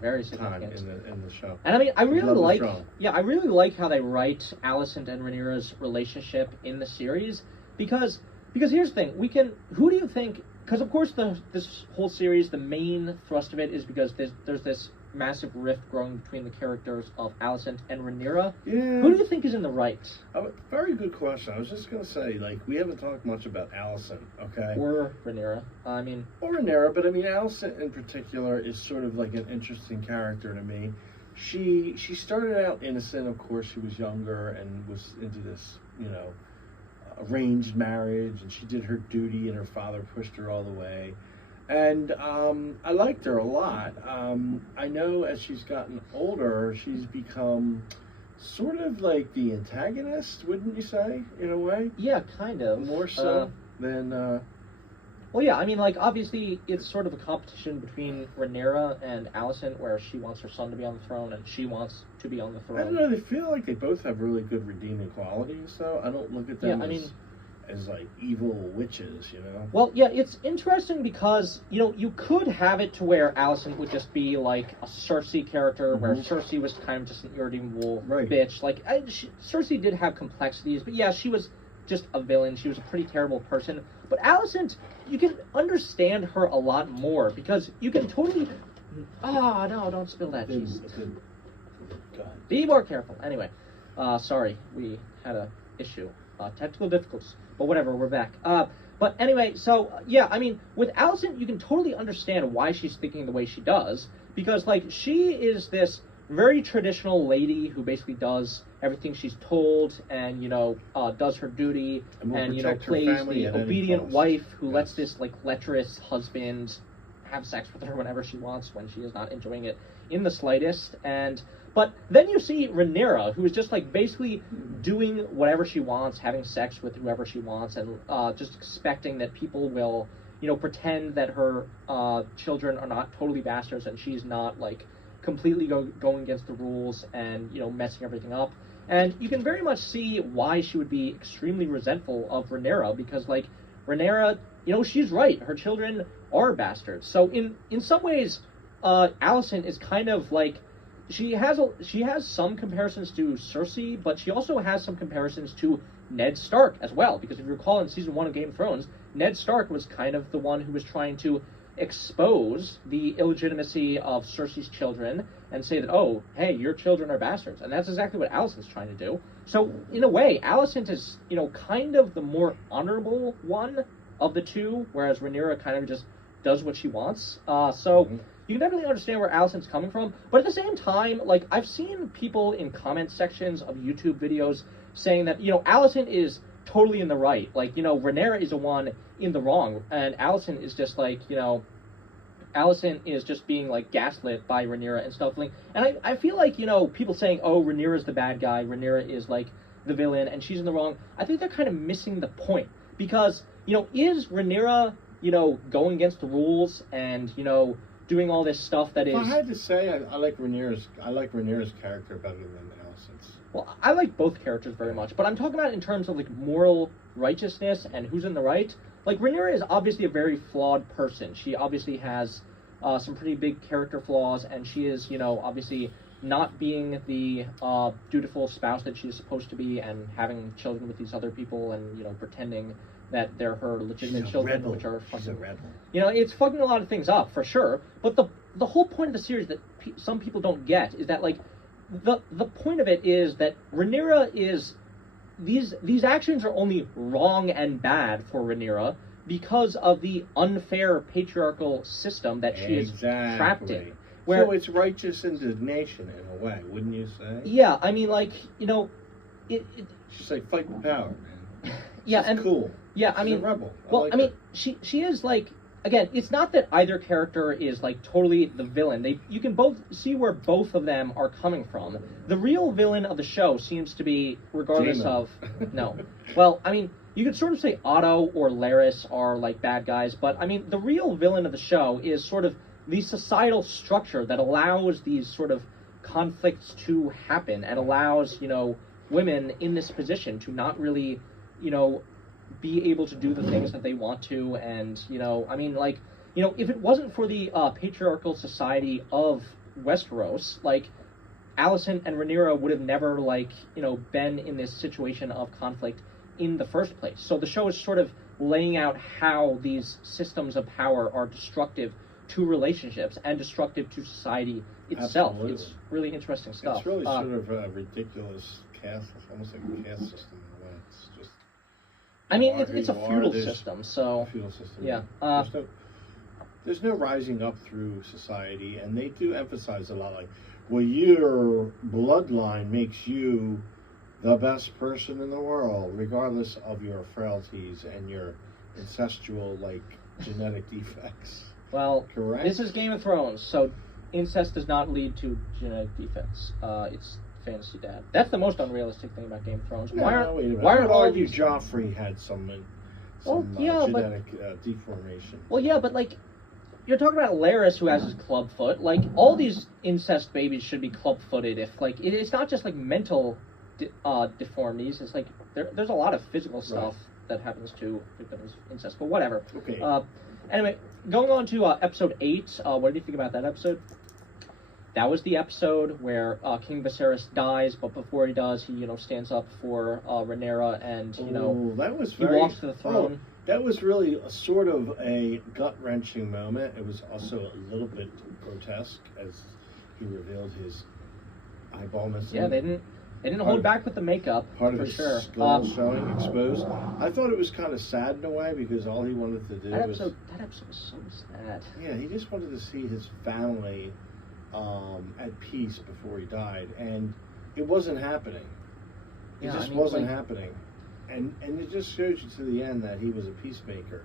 very time significant in the show. And I mean, I really like how they write Alicent and Rhaenyra's relationship in the series, because here's the thing, who do you think, because of course this whole series, the main thrust of it is because there's this massive rift growing between the characters of Alicent and Rhaenyra. Yeah. Who do you think is in the right? Very good question. I was just going to say, like, we haven't talked much about Alicent, okay? Or Rhaenyra. Or Rhaenyra, but I mean, Alicent in particular is sort of like an interesting character to me. She started out innocent, of course. She was younger and was into this, arranged marriage, and she did her duty, and her father pushed her all the way. And I liked her a lot. I know as she's gotten older, she's become sort of like the antagonist, wouldn't you say, in a way? Yeah, kind of. More so than... Well, yeah, I mean, like, obviously, it's sort of a competition between Rhaenyra and Alicent, where she wants her son to be on the throne, and she wants to be on the throne. I don't know, they feel like they both have really good redeeming qualities, though. I don't look at them as like evil witches, Well, yeah, it's interesting because, you could have it to where Alicent would just be like a Cersei character, where Cersei was kind of just an irredeemable bitch. Like, Cersei did have complexities, but yeah, she was just a villain. She was a pretty terrible person. But Alicent, you can understand her a lot more, because you can totally... Oh, no, don't spill that, jeez. Be more careful. Anyway, sorry, we had a issue. Technical difficulties. But whatever, we're back. But anyway, so, yeah, I mean, with Alicent, you can totally understand why she's thinking the way she does, because, like, she is this very traditional lady who basically does everything she's told and, does her duty and, plays the obedient wife who lets this, like, lecherous husband have sex with her whenever she wants when she is not enjoying it in the slightest. But then you see Rhaenyra, who is just, like, basically doing whatever she wants, having sex with whoever she wants, and just expecting that people will, pretend that her children are not totally bastards and she's not, like, completely going against the rules and, messing everything up. And you can very much see why she would be extremely resentful of Rhaenyra, because, like, Rhaenyra, she's right. Her children are bastards. So in some ways, Alicent is kind of, like, she has some comparisons to Cersei, but she also has some comparisons to Ned Stark as well, because if you recall in season 1 of Game of Thrones, Ned Stark was kind of the one who was trying to expose the illegitimacy of Cersei's children and say that, oh, hey, your children are bastards. And that's exactly what Alicent's trying to do. So, in a way, Alicent is, kind of the more honorable one of the two, whereas Rhaenyra kind of just does what she wants. You can definitely understand where Alicent's coming from, but at the same time, like, I've seen people in comment sections of YouTube videos saying that, Alicent is totally in the right. Like, Rhaenyra is the one in the wrong, and Alicent is just like, Alicent is just being like gaslit by Rhaenyra and stuff. Like, and I feel like, people saying, oh, Rhaenyra's the bad guy, Rhaenyra is like the villain, and she's in the wrong. I think they're kind of missing the point, because, is Rhaenyra, going against the rules and, doing all this stuff that is... If I had to say, I like Rhaenyra's character better than Alicent's. Well, I like both characters very much, but I'm talking about in terms of like moral righteousness and who's in the right. Like, Rhaenyra is obviously a very flawed person. She obviously has some pretty big character flaws, and she is, obviously not being the dutiful spouse that she's supposed to be, and having children with these other people, and pretending that they're her legitimate children, which are fucking... She's a rebel. It's fucking a lot of things up, for sure. But the whole point of the series that some people don't get is that, like, the point of it is that Rhaenyra is... These actions are only wrong and bad for Rhaenyra because of the unfair patriarchal system that she is trapped in. So it's righteous indignation in a way, wouldn't you say? Yeah, I mean, like, She's like, fight the power, man. Yeah, She's and cool. Yeah, She's I mean, a rebel. She is like, again, it's not that either character is like totally the villain. You can both see where both of them are coming from. The real villain of the show seems to be, regardless Daemon. of no. Well, I mean, you could sort of say Otto or Larys are like bad guys, but I mean, the real villain of the show is sort of the societal structure that allows these sort of conflicts to happen and allows, women in this position to not really, be able to do the things that they want to. And, I mean, like, if it wasn't for the patriarchal society of Westeros, like, Alicent and Rhaenyra would have never, like, been in this situation of conflict in the first place. So the show is sort of laying out how these systems of power are destructive to relationships and destructive to society itself. Absolutely. It's really interesting stuff. It's really sort of a ridiculous caste, almost like a caste system in a way. It's just... I mean, it's a feudal system, so... Feudal system. Yeah. There's no rising up through society, and they do emphasize a lot, like, well, your bloodline makes you the best person in the world, regardless of your frailties and your ancestral, like, genetic defects. Well, correct? This is Game of Thrones, so incest does not lead to genetic defects. It's fantasy dad. That's the most unrealistic thing about Game of Thrones. No, wait a minute. Why I are would all argue these... Joffrey had some genetic deformation. Well, yeah, but, like, you're talking about Larys, who has his clubfoot. Like, all these incest babies should be club-footed. If, like, it's not just, like, mental deformities. It's, like, there's a lot of physical stuff that happens to victims of incest. But whatever. Okay. Anyway, going on to episode 8. What did you think about that episode? That was the episode where King Viserys dies, but before he does, he, stands up for Rhaenyra, and, that was he walks to the throne. That was really a sort of a gut-wrenching moment. It was also a little bit grotesque as he revealed his eyeball missing. Yeah, they didn't hold back with the makeup, part of for his sure. skull showing exposed. I thought it was kind of sad in a way, because all he wanted to do that was... That episode was so sad. Yeah, he just wanted to see his family at peace before he died, and it wasn't happening. It just wasn't happening. And it just shows you to the end that he was a peacemaker.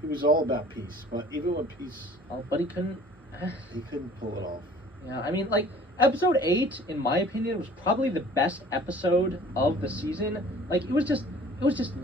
He was all about peace, but even with peace... Oh, but he couldn't... he couldn't pull it off. Yeah, I mean, like, episode 8, in my opinion, was probably the best episode of the season. Like, it was just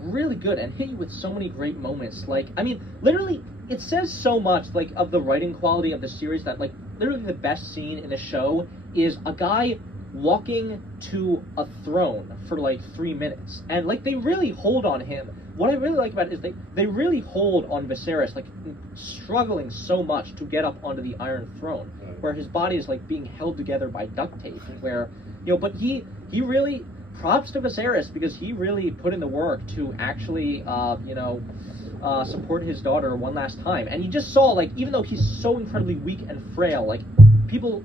really good and hit you with so many great moments. Like, I mean, literally, it says so much, like, of the writing quality of the series that, like, literally the best scene in the show is a guy walking to a throne for, like, 3 minutes. And, like, they really hold on him. What I really like about it is they really hold on Viserys, like, struggling so much to get up onto the Iron Throne, where his body is, like, being held together by duct tape, where, but he really... Props to Viserys, because he really put in the work to actually, support his daughter one last time. And you just saw, like, even though he's so incredibly weak and frail, like,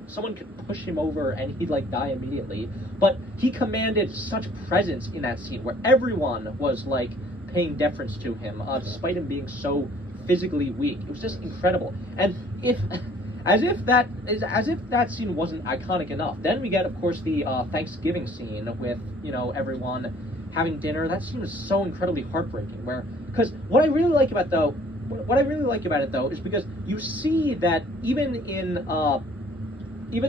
someone could push him over and he'd, like, die immediately. But he commanded such presence in that scene where everyone was, like, paying deference to him, despite him being so physically weak. It was just incredible. And As if that scene wasn't iconic enough. Then we get, of course, the Thanksgiving scene with, everyone having dinner. That scene was so incredibly heartbreaking. Because what I really like about it though is because you see that even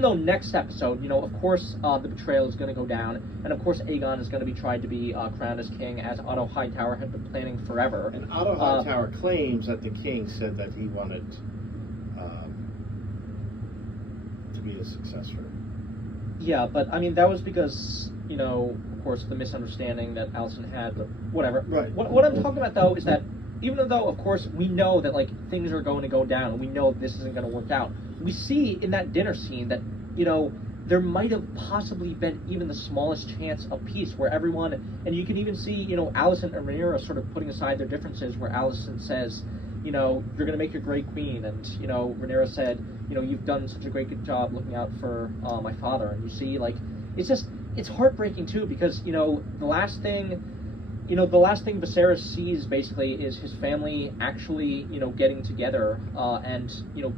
though next episode, of course, the betrayal is going to go down, and of course Aegon is going to be tried to be crowned as king, as Otto Hightower had been planning forever. And Otto Hightower claims that the king said that he wanted to be a successor. Yeah, but I mean that was because of course, the misunderstanding that Alicent had, but whatever. Right. What I'm talking about though is that even though, of course, we know that things are going to go down, and we know this isn't going to work out, we see in that dinner scene that there might have possibly been even the smallest chance of peace, where everyone, and you can even see Alicent and Rhaenyra sort of putting aside their differences, where Alicent says, you're going to make a great queen, and Rhaenyra said, you've done such a great job looking out for my father, and you see it's heartbreaking too, because the last thing Viserys sees basically is his family actually, getting together and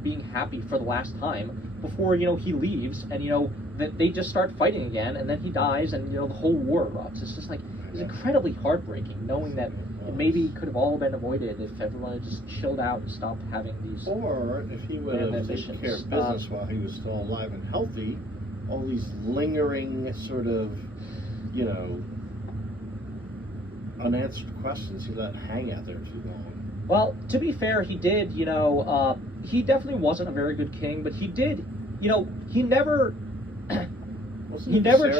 being happy for the last time before he leaves, and that they just start fighting again, and then he dies, and the whole war erupts. It's just it's incredibly heartbreaking knowing that it maybe could have all been avoided if everyone had just chilled out and stopped having these. Or if he would have taken care of business while he was still alive and healthy, all these lingering sort of, unanswered questions he let hang out there too long. Well, to be fair, he did, he definitely wasn't a very good king, but he did, he never,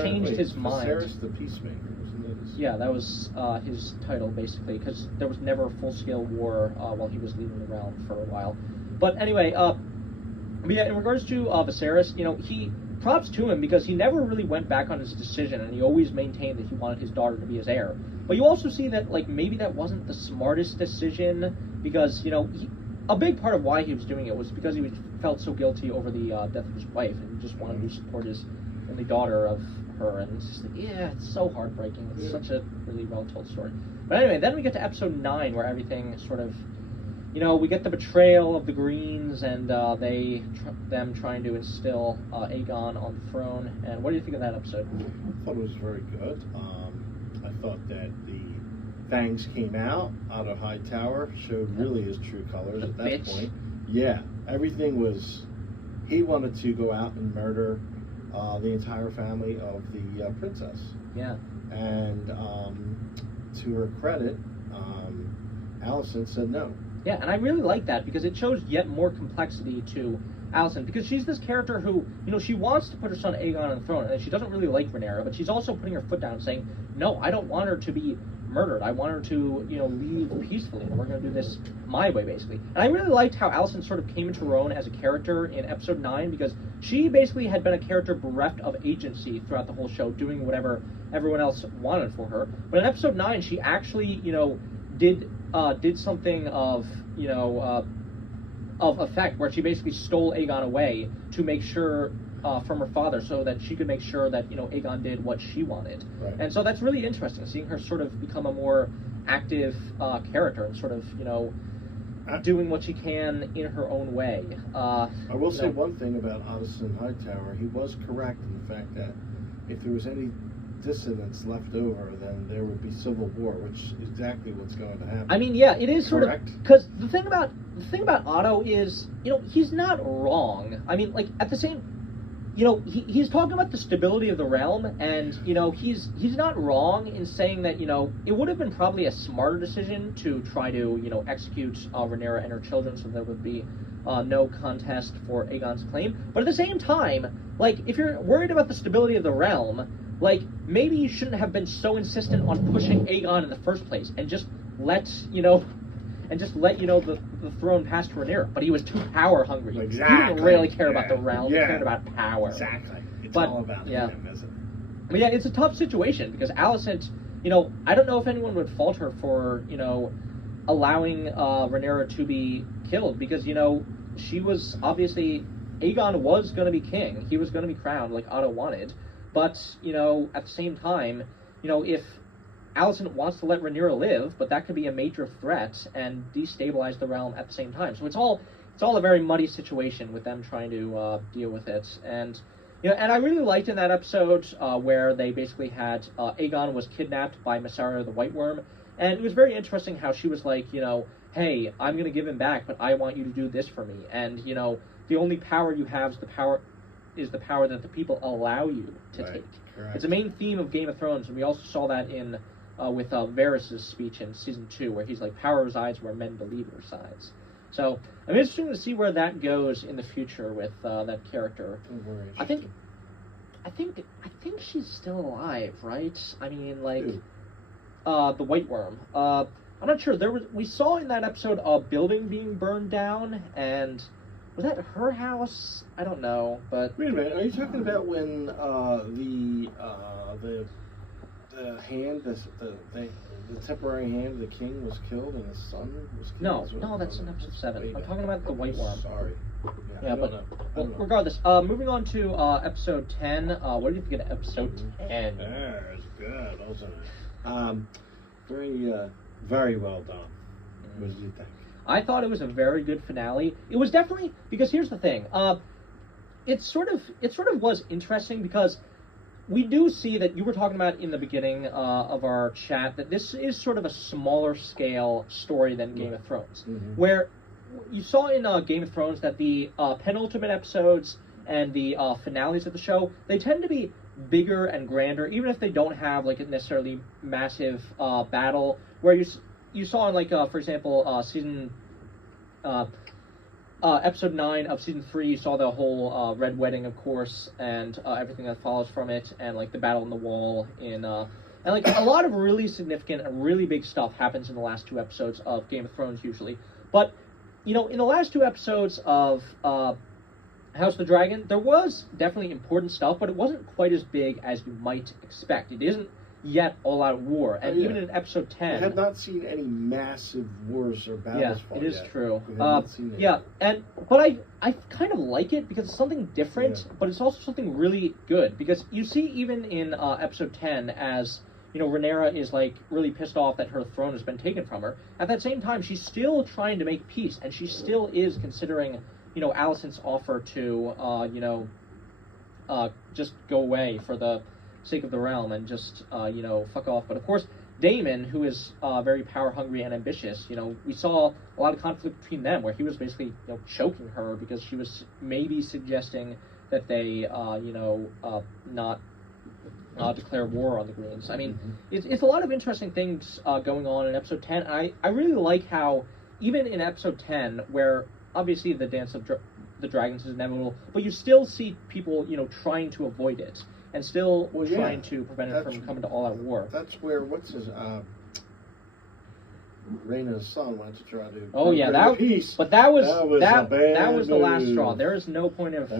changed his mind. Viserys the Peacemaker, wasn't it? Yeah, that was his title, basically, because there was never a full-scale war while he was leading the realm for a while. But anyway, yeah, in regards to Viserys, he props to him because he never really went back on his decision, and he always maintained that he wanted his daughter to be his heir. But you also see that, maybe that wasn't the smartest decision, because, a big part of why he was doing it was because he felt so guilty over the death of his wife, and he just wanted to support his only daughter of her, and it's just it's so heartbreaking. It's such a really well-told story. But anyway, then we get to episode 9, where everything sort of, we get the betrayal of the Greens, and them trying to instill Aegon on the throne. And what do you think of that episode? I thought it was very good. I thought that the fangs came out. Otto Hightower showed really his true colors at that point. Yeah, everything was. He wanted to go out and murder the entire family of the princess. Yeah. And to her credit, Alicent said no. Yeah, and I really like that because it shows yet more complexity to Alicent, because she's this character who, she wants to put her son Aegon on the throne, and she doesn't really like Rhaenyra, but she's also putting her foot down saying, no, I don't want her to be murdered. I want her to, leave peacefully, and we're going to do this my way, basically. And I really liked how Alicent sort of came into her own as a character in episode 9, because she basically had been a character bereft of agency throughout the whole show, doing whatever everyone else wanted for her. But in episode 9, she actually, did something of effect, where she basically stole Aegon away to make sure from her father, so that she could make sure that Aegon did what she wanted. Right. And so that's really interesting, seeing her sort of become a more active character and sort of doing what she can in her own way. I will say one thing about Alicent Hightower. He was correct in the fact that if there was any dissidents left over, then there would be civil war, which is exactly what's going to happen. I mean, yeah, it is correct? Sort of, because the thing about Otto is, he's not wrong. I mean, at the same, he's talking about the stability of the realm, and he's not wrong in saying that it would have been probably a smarter decision to try to execute Rhaenyra and her children, so there would be no contest for Aegon's claim. But at the same time, if you're worried about the stability of the realm, maybe you shouldn't have been so insistent on pushing Aegon in the first place, and just let the throne pass to Rhaenyra. But he was too power hungry. Exactly. He didn't really care about the realm. He cared about power. Exactly. It's all about him, isn't it? But yeah, it's a tough situation, because Alicent, I don't know if anyone would fault her for, allowing Rhaenyra to be killed, because, she was obviously, Aegon was going to be king. He was going to be crowned like Otto wanted. But, at the same time, if Alicent wants to let Rhaenyra live, but that could be a major threat and destabilize the realm at the same time. So it's all a very muddy situation with them trying to deal with it. And, And I really liked in that episode where they basically had Aegon was kidnapped by Mysaria the White Worm, and it was very interesting how she was like, hey, I'm gonna give him back, but I want you to do this for me, and the only power you have is the power that the people allow you to take. Correct. It's a main theme of Game of Thrones, and we also saw that in with Varys' speech in season 2, where he's like, "Power resides where men believe it resides." So I'm interested to see where that goes in the future with that character. I think she's still alive, right? I mean, like, the White Worm. I'm not sure. We saw in that episode a building being burned down, and was that her house? I don't know, but wait a minute. Are you talking about when the hand, the temporary hand of the king was killed and his son was killed? No, that's in episode 7. I'm talking about the White Worm. Sorry. Yeah, but well, regardless, moving on to episode 10. What do you think of episode 10? Yeah, it's good, wasn't it? Very well done. What did you think? I thought it was a very good finale. It was definitely, because here's the thing. It sort of was interesting because we do see that you were talking about in the beginning of our chat that this is sort of a smaller scale story than Game of Thrones, where you saw in Game of Thrones that the penultimate episodes and the finales of the show, they tend to be bigger and grander, even if they don't have like a necessarily massive battle. Where you saw in, like, for example, season episode 9 of season 3, you saw the whole Red Wedding, of course, and everything that follows from it, and like the battle in the wall and like a lot of really significant and really big stuff happens in the last 2 episodes of Game of Thrones usually. But in the last 2 episodes of House of the Dragon, there was definitely important stuff, but it wasn't quite as big as you might expect. It isn't yet all-out war, and even in episode 10, I have not seen any massive wars or battles. Yeah, it is true. Yeah, but I kind of like it because it's something different, but it's also something really good, because you see even in episode 10 as Rhaenyra is like really pissed off that her throne has been taken from her. At that same time, she's still trying to make peace, and she still is considering Alicent's offer to just go away for the sake of the realm and just fuck off. But of course, Daemon, who is very power hungry and ambitious, we saw a lot of conflict between them, where he was basically choking her because she was maybe suggesting that they not declare war on the Greens. I mean, it's a lot of interesting things going on in episode 10. And I really like how even in episode 10, where obviously the dance of the dragons is inevitable, but you still see people trying to avoid it and still trying to prevent it from coming to all-out war. That's where Rhaenyra's son went to try to. Oh yeah, peace. But that was the last move. straw. There is no point of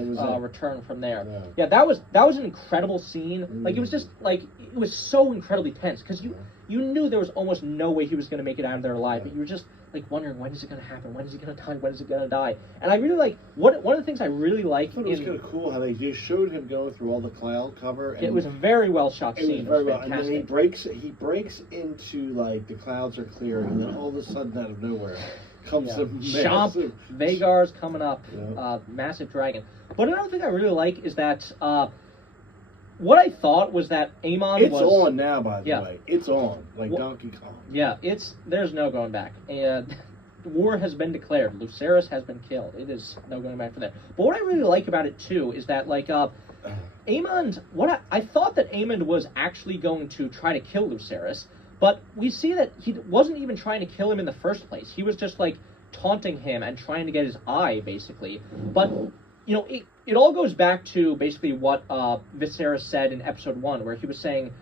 return from there. No. Yeah, that was an incredible scene. Like, it was just like, it was so incredibly tense because you knew there was almost no way he was going to make it out of there alive, but you were just like wondering, when is it going to happen? When is he going to die? When is it going to die? And I really like one of the things I really like. I thought it was kind of cool how they just showed him going through all the cloud cover. And it was a very well shot scene. It was very well, fantastic. and then he breaks into, like, the clouds are clearing, and then all of a sudden, out of nowhere, comes a massive... Vhagar's coming up, Yeah. Massive dragon. But another thing I really like is that what I thought was that Aemon was... It's on now, by the way. It's on, like Donkey Kong. Yeah, there's no going back. And war has been declared. Lucerys has been killed. It is no going back from there. But what I really like about it, too, is that, like, Aemond... I thought that Aemond was actually going to try to kill Lucerys, but we see that he wasn't even trying to kill him in the first place. He was just, like, taunting him and trying to get his eye, basically. But, it all goes back to basically what Viserys said in episode 1, where he was saying,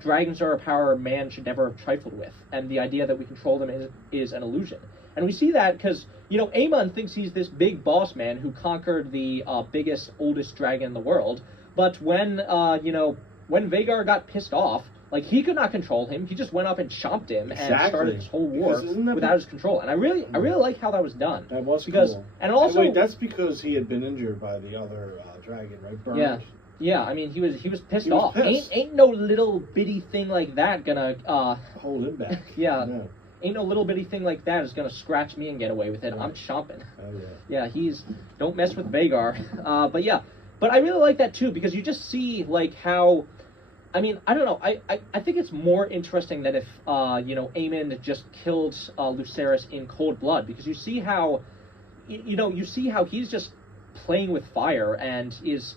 dragons are a power man should never have trifled with, and the idea that we control them is an illusion. And we see that because, Aemon thinks he's this big boss man who conquered the biggest, oldest dragon in the world, but when Vhagar got pissed off, like, he could not control him. He just went up and chomped him and started this whole war without his control. And I really like how that was done. That was cool. And also, wait, that's because he had been injured by the other dragon, right? Burned. Yeah. I mean, he was pissed off. Pissed. Ain't no little bitty thing like that gonna hold him back. Yeah. No. Ain't no little bitty thing like that is gonna scratch me and get away with it. Right. I'm chomping. Oh yeah. Yeah, don't mess with Vhagar. But yeah. but I really like that too because you just see like how. I mean, I don't know. I think it's more interesting than if Aemon just killed Lucerys in cold blood because you see how, you see how he's just playing with fire and is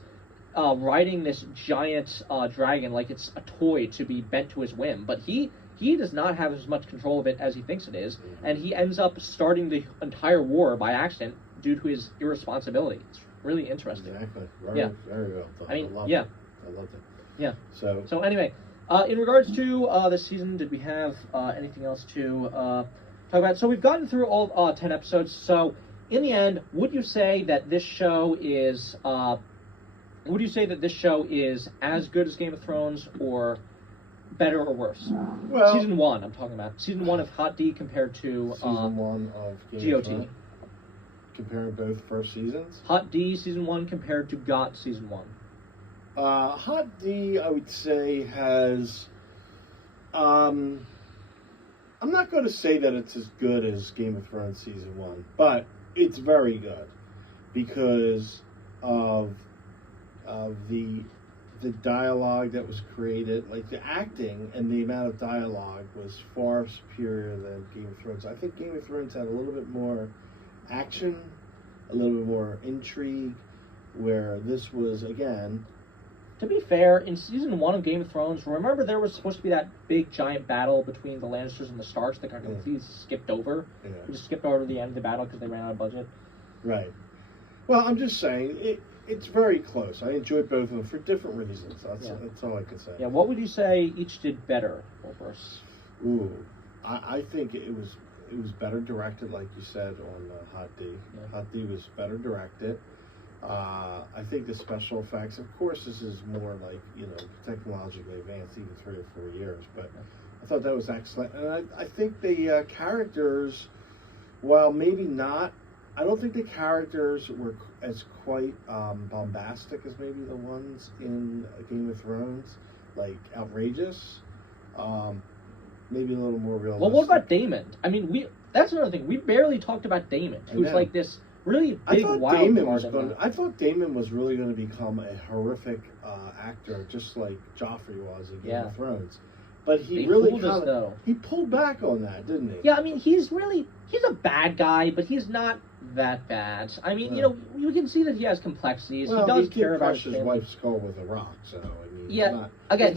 riding this giant dragon like it's a toy to be bent to his whim. But he does not have as much control of it as he thinks it is, and he ends up starting the entire war by accident due to his irresponsibility. It's really interesting. Exactly. Very well done. I mean, loved yeah. it. I loved it. Yeah. So anyway, in regards to this season, did we have anything else to talk about? So we've gotten through all 10 episodes. So in the end, would you say that this show is as good as Game of Thrones, or better or worse? well, Season 1, I'm talking about. Season 1 of Hot D compared to season 1 of Game of GOT. Thrones, comparing both first seasons. Hot D Season 1 compared to GOT Season 1. Hot D, I would say, has. I'm not going to say that it's as good as Game of Thrones Season 1, but it's very good because of the dialogue that was created. Like, the acting and the amount of dialogue was far superior than Game of Thrones. I think Game of Thrones had a little bit more action, a little bit more intrigue, where this was, again... To be fair, in Season 1 of Game of Thrones, remember there was supposed to be that big giant battle between the Lannisters and the Starks that got completely skipped over? Yeah. We just skipped over to the end of the battle because they ran out of budget. Right. Well, I'm just saying, it's very close. I enjoyed both of them for different reasons. That's all I can say. Yeah, what would you say each did better or worse? Ooh, I think it was better directed, like you said, on Hot D. Yeah. Hot D was better directed. I think the special effects, of course, this is more like, technologically advanced, even 3 or 4 years, but I thought that was excellent. And I think the characters, while maybe not, I don't think the characters were as quite bombastic as maybe the ones in Game of Thrones, like outrageous, maybe a little more realistic. Well, what about Daemon? I mean, that's another thing. We barely talked about Daemon, who's like this really big wild card. I thought Daemon was really going to become a horrific actor, just like Joffrey was in Game of Thrones. But he really he pulled back on that, didn't he? Yeah, I mean, he's a bad guy, but he's not that bad. I mean, you can see that he has complexities. Well, he does care about his wife's skull with a rock, so I mean, yeah.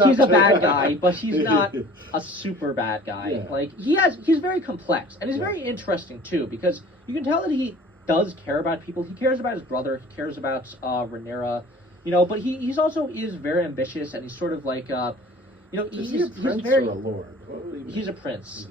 He's a bad guy, but he's not a super bad guy. Yeah. Like he's very complex, and he's very interesting too, because you can tell that he does care about people. He cares about his brother. He cares about Rhaenyra, but he's also is very ambitious, and he's sort of like is he a prince or a lord? He's a prince.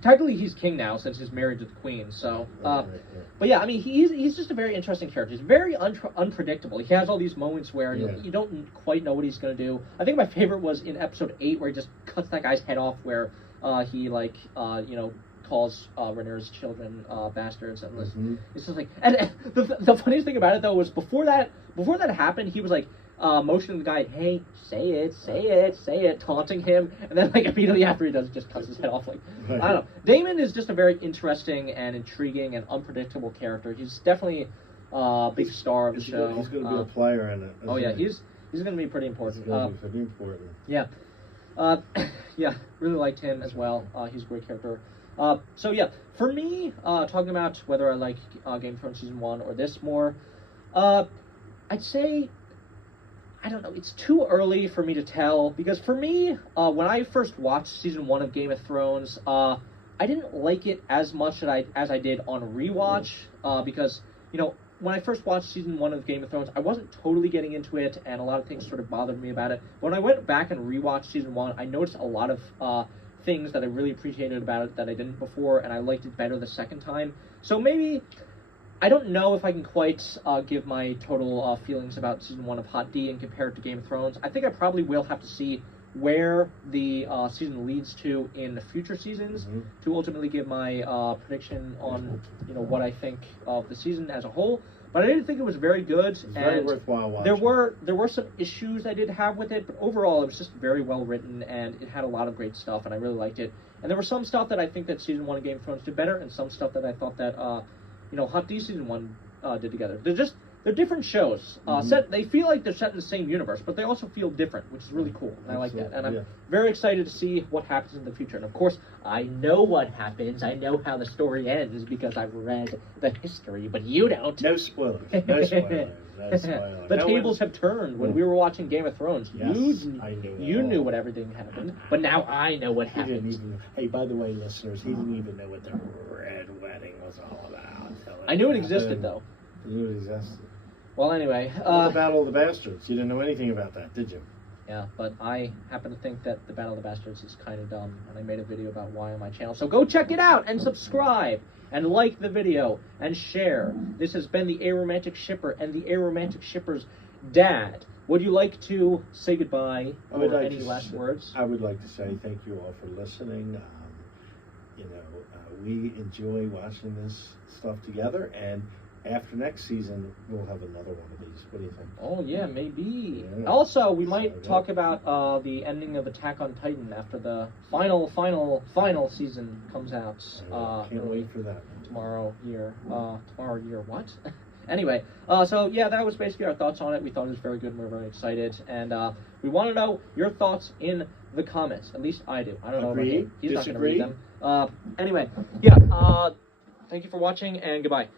Technically, he's king now since he's married to the queen. So, but yeah, I mean, he's just a very interesting character. He's very unpredictable. He has all these moments where you don't quite know what he's going to do. I think my favorite was in episode 8 where he just cuts that guy's head off, where he calls Rhaenyra's children bastards, and it's just like. And the funniest thing about it though was before that happened, he was like. Motioning the guy, hey, say it, taunting him, and then like immediately after he does, just cuts his head off. Like I don't know. Daemon is just a very interesting and intriguing and unpredictable character. He's definitely a big star of the show. He's going to be a player in it. Oh yeah, he's going to be pretty important. He's going to be pretty important. Yeah, yeah, really liked him as well. He's a great character. So yeah, for me, talking about whether I like Game of Thrones season 1 or this more, I'd say. I don't know. It's too early for me to tell because for me, when I first watched season 1 of Game of Thrones, I didn't like it as much as I did on rewatch. Because when I first watched season 1 of Game of Thrones, I wasn't totally getting into it, and a lot of things sort of bothered me about it. When I went back and rewatched season 1, I noticed a lot of things that I really appreciated about it that I didn't before, and I liked it better the second time. So maybe. I don't know if I can quite give my total feelings about season 1 of Hot D and compare it to Game of Thrones. I think I probably will have to see where the season leads to in the future seasons to ultimately give my prediction on what I think of the season as a whole. But I didn't think it was very good. It's very worthwhile watching. There were some issues I did have with it, but overall it was just very well written and it had a lot of great stuff and I really liked it. And there was some stuff that I think that season 1 of Game of Thrones did better, and some stuff that I thought that Hot D season 1 did together. they're different shows. They feel like they're set in the same universe, but they also feel different, which is really cool. And I like that. And I'm very excited to see what happens in the future. And of course, I know what happens. I know how the story ends because I've read the history, but you don't. No spoilers. No spoilers. No spoilers. The tables have turned when we were watching Game of Thrones. Yes, You knew what everything happened, but now I know what He didn't happened. even. Hey, by the way, listeners, he didn't even know what the Red Wedding was all about. I knew it existed, though. You knew it existed. Well, anyway. The Battle of the Bastards. You didn't know anything about that, did you? Yeah, but I happen to think that the Battle of the Bastards is kind of dumb, and I made a video about why on my channel. So go check it out, and subscribe, and like the video, and share. This has been the Aromantic Shipper, and the Aromantic Shipper's dad. Would you like to say goodbye, or any last words? I would like to say thank you all for listening. We enjoy watching this stuff together, and after next season, we'll have another one of these. What do you think? Oh, yeah, maybe. Yeah. Also, we might talk about the ending of Attack on Titan after the final season comes out. Can't wait for that. Tomorrow year, what? Anyway, so yeah, that was basically our thoughts on it. We thought it was very good, and we're very excited. And we want to know your thoughts in the comments. At least I do. I don't know about him. He's not going to read them. Anyway, yeah, thank you for watching, and goodbye.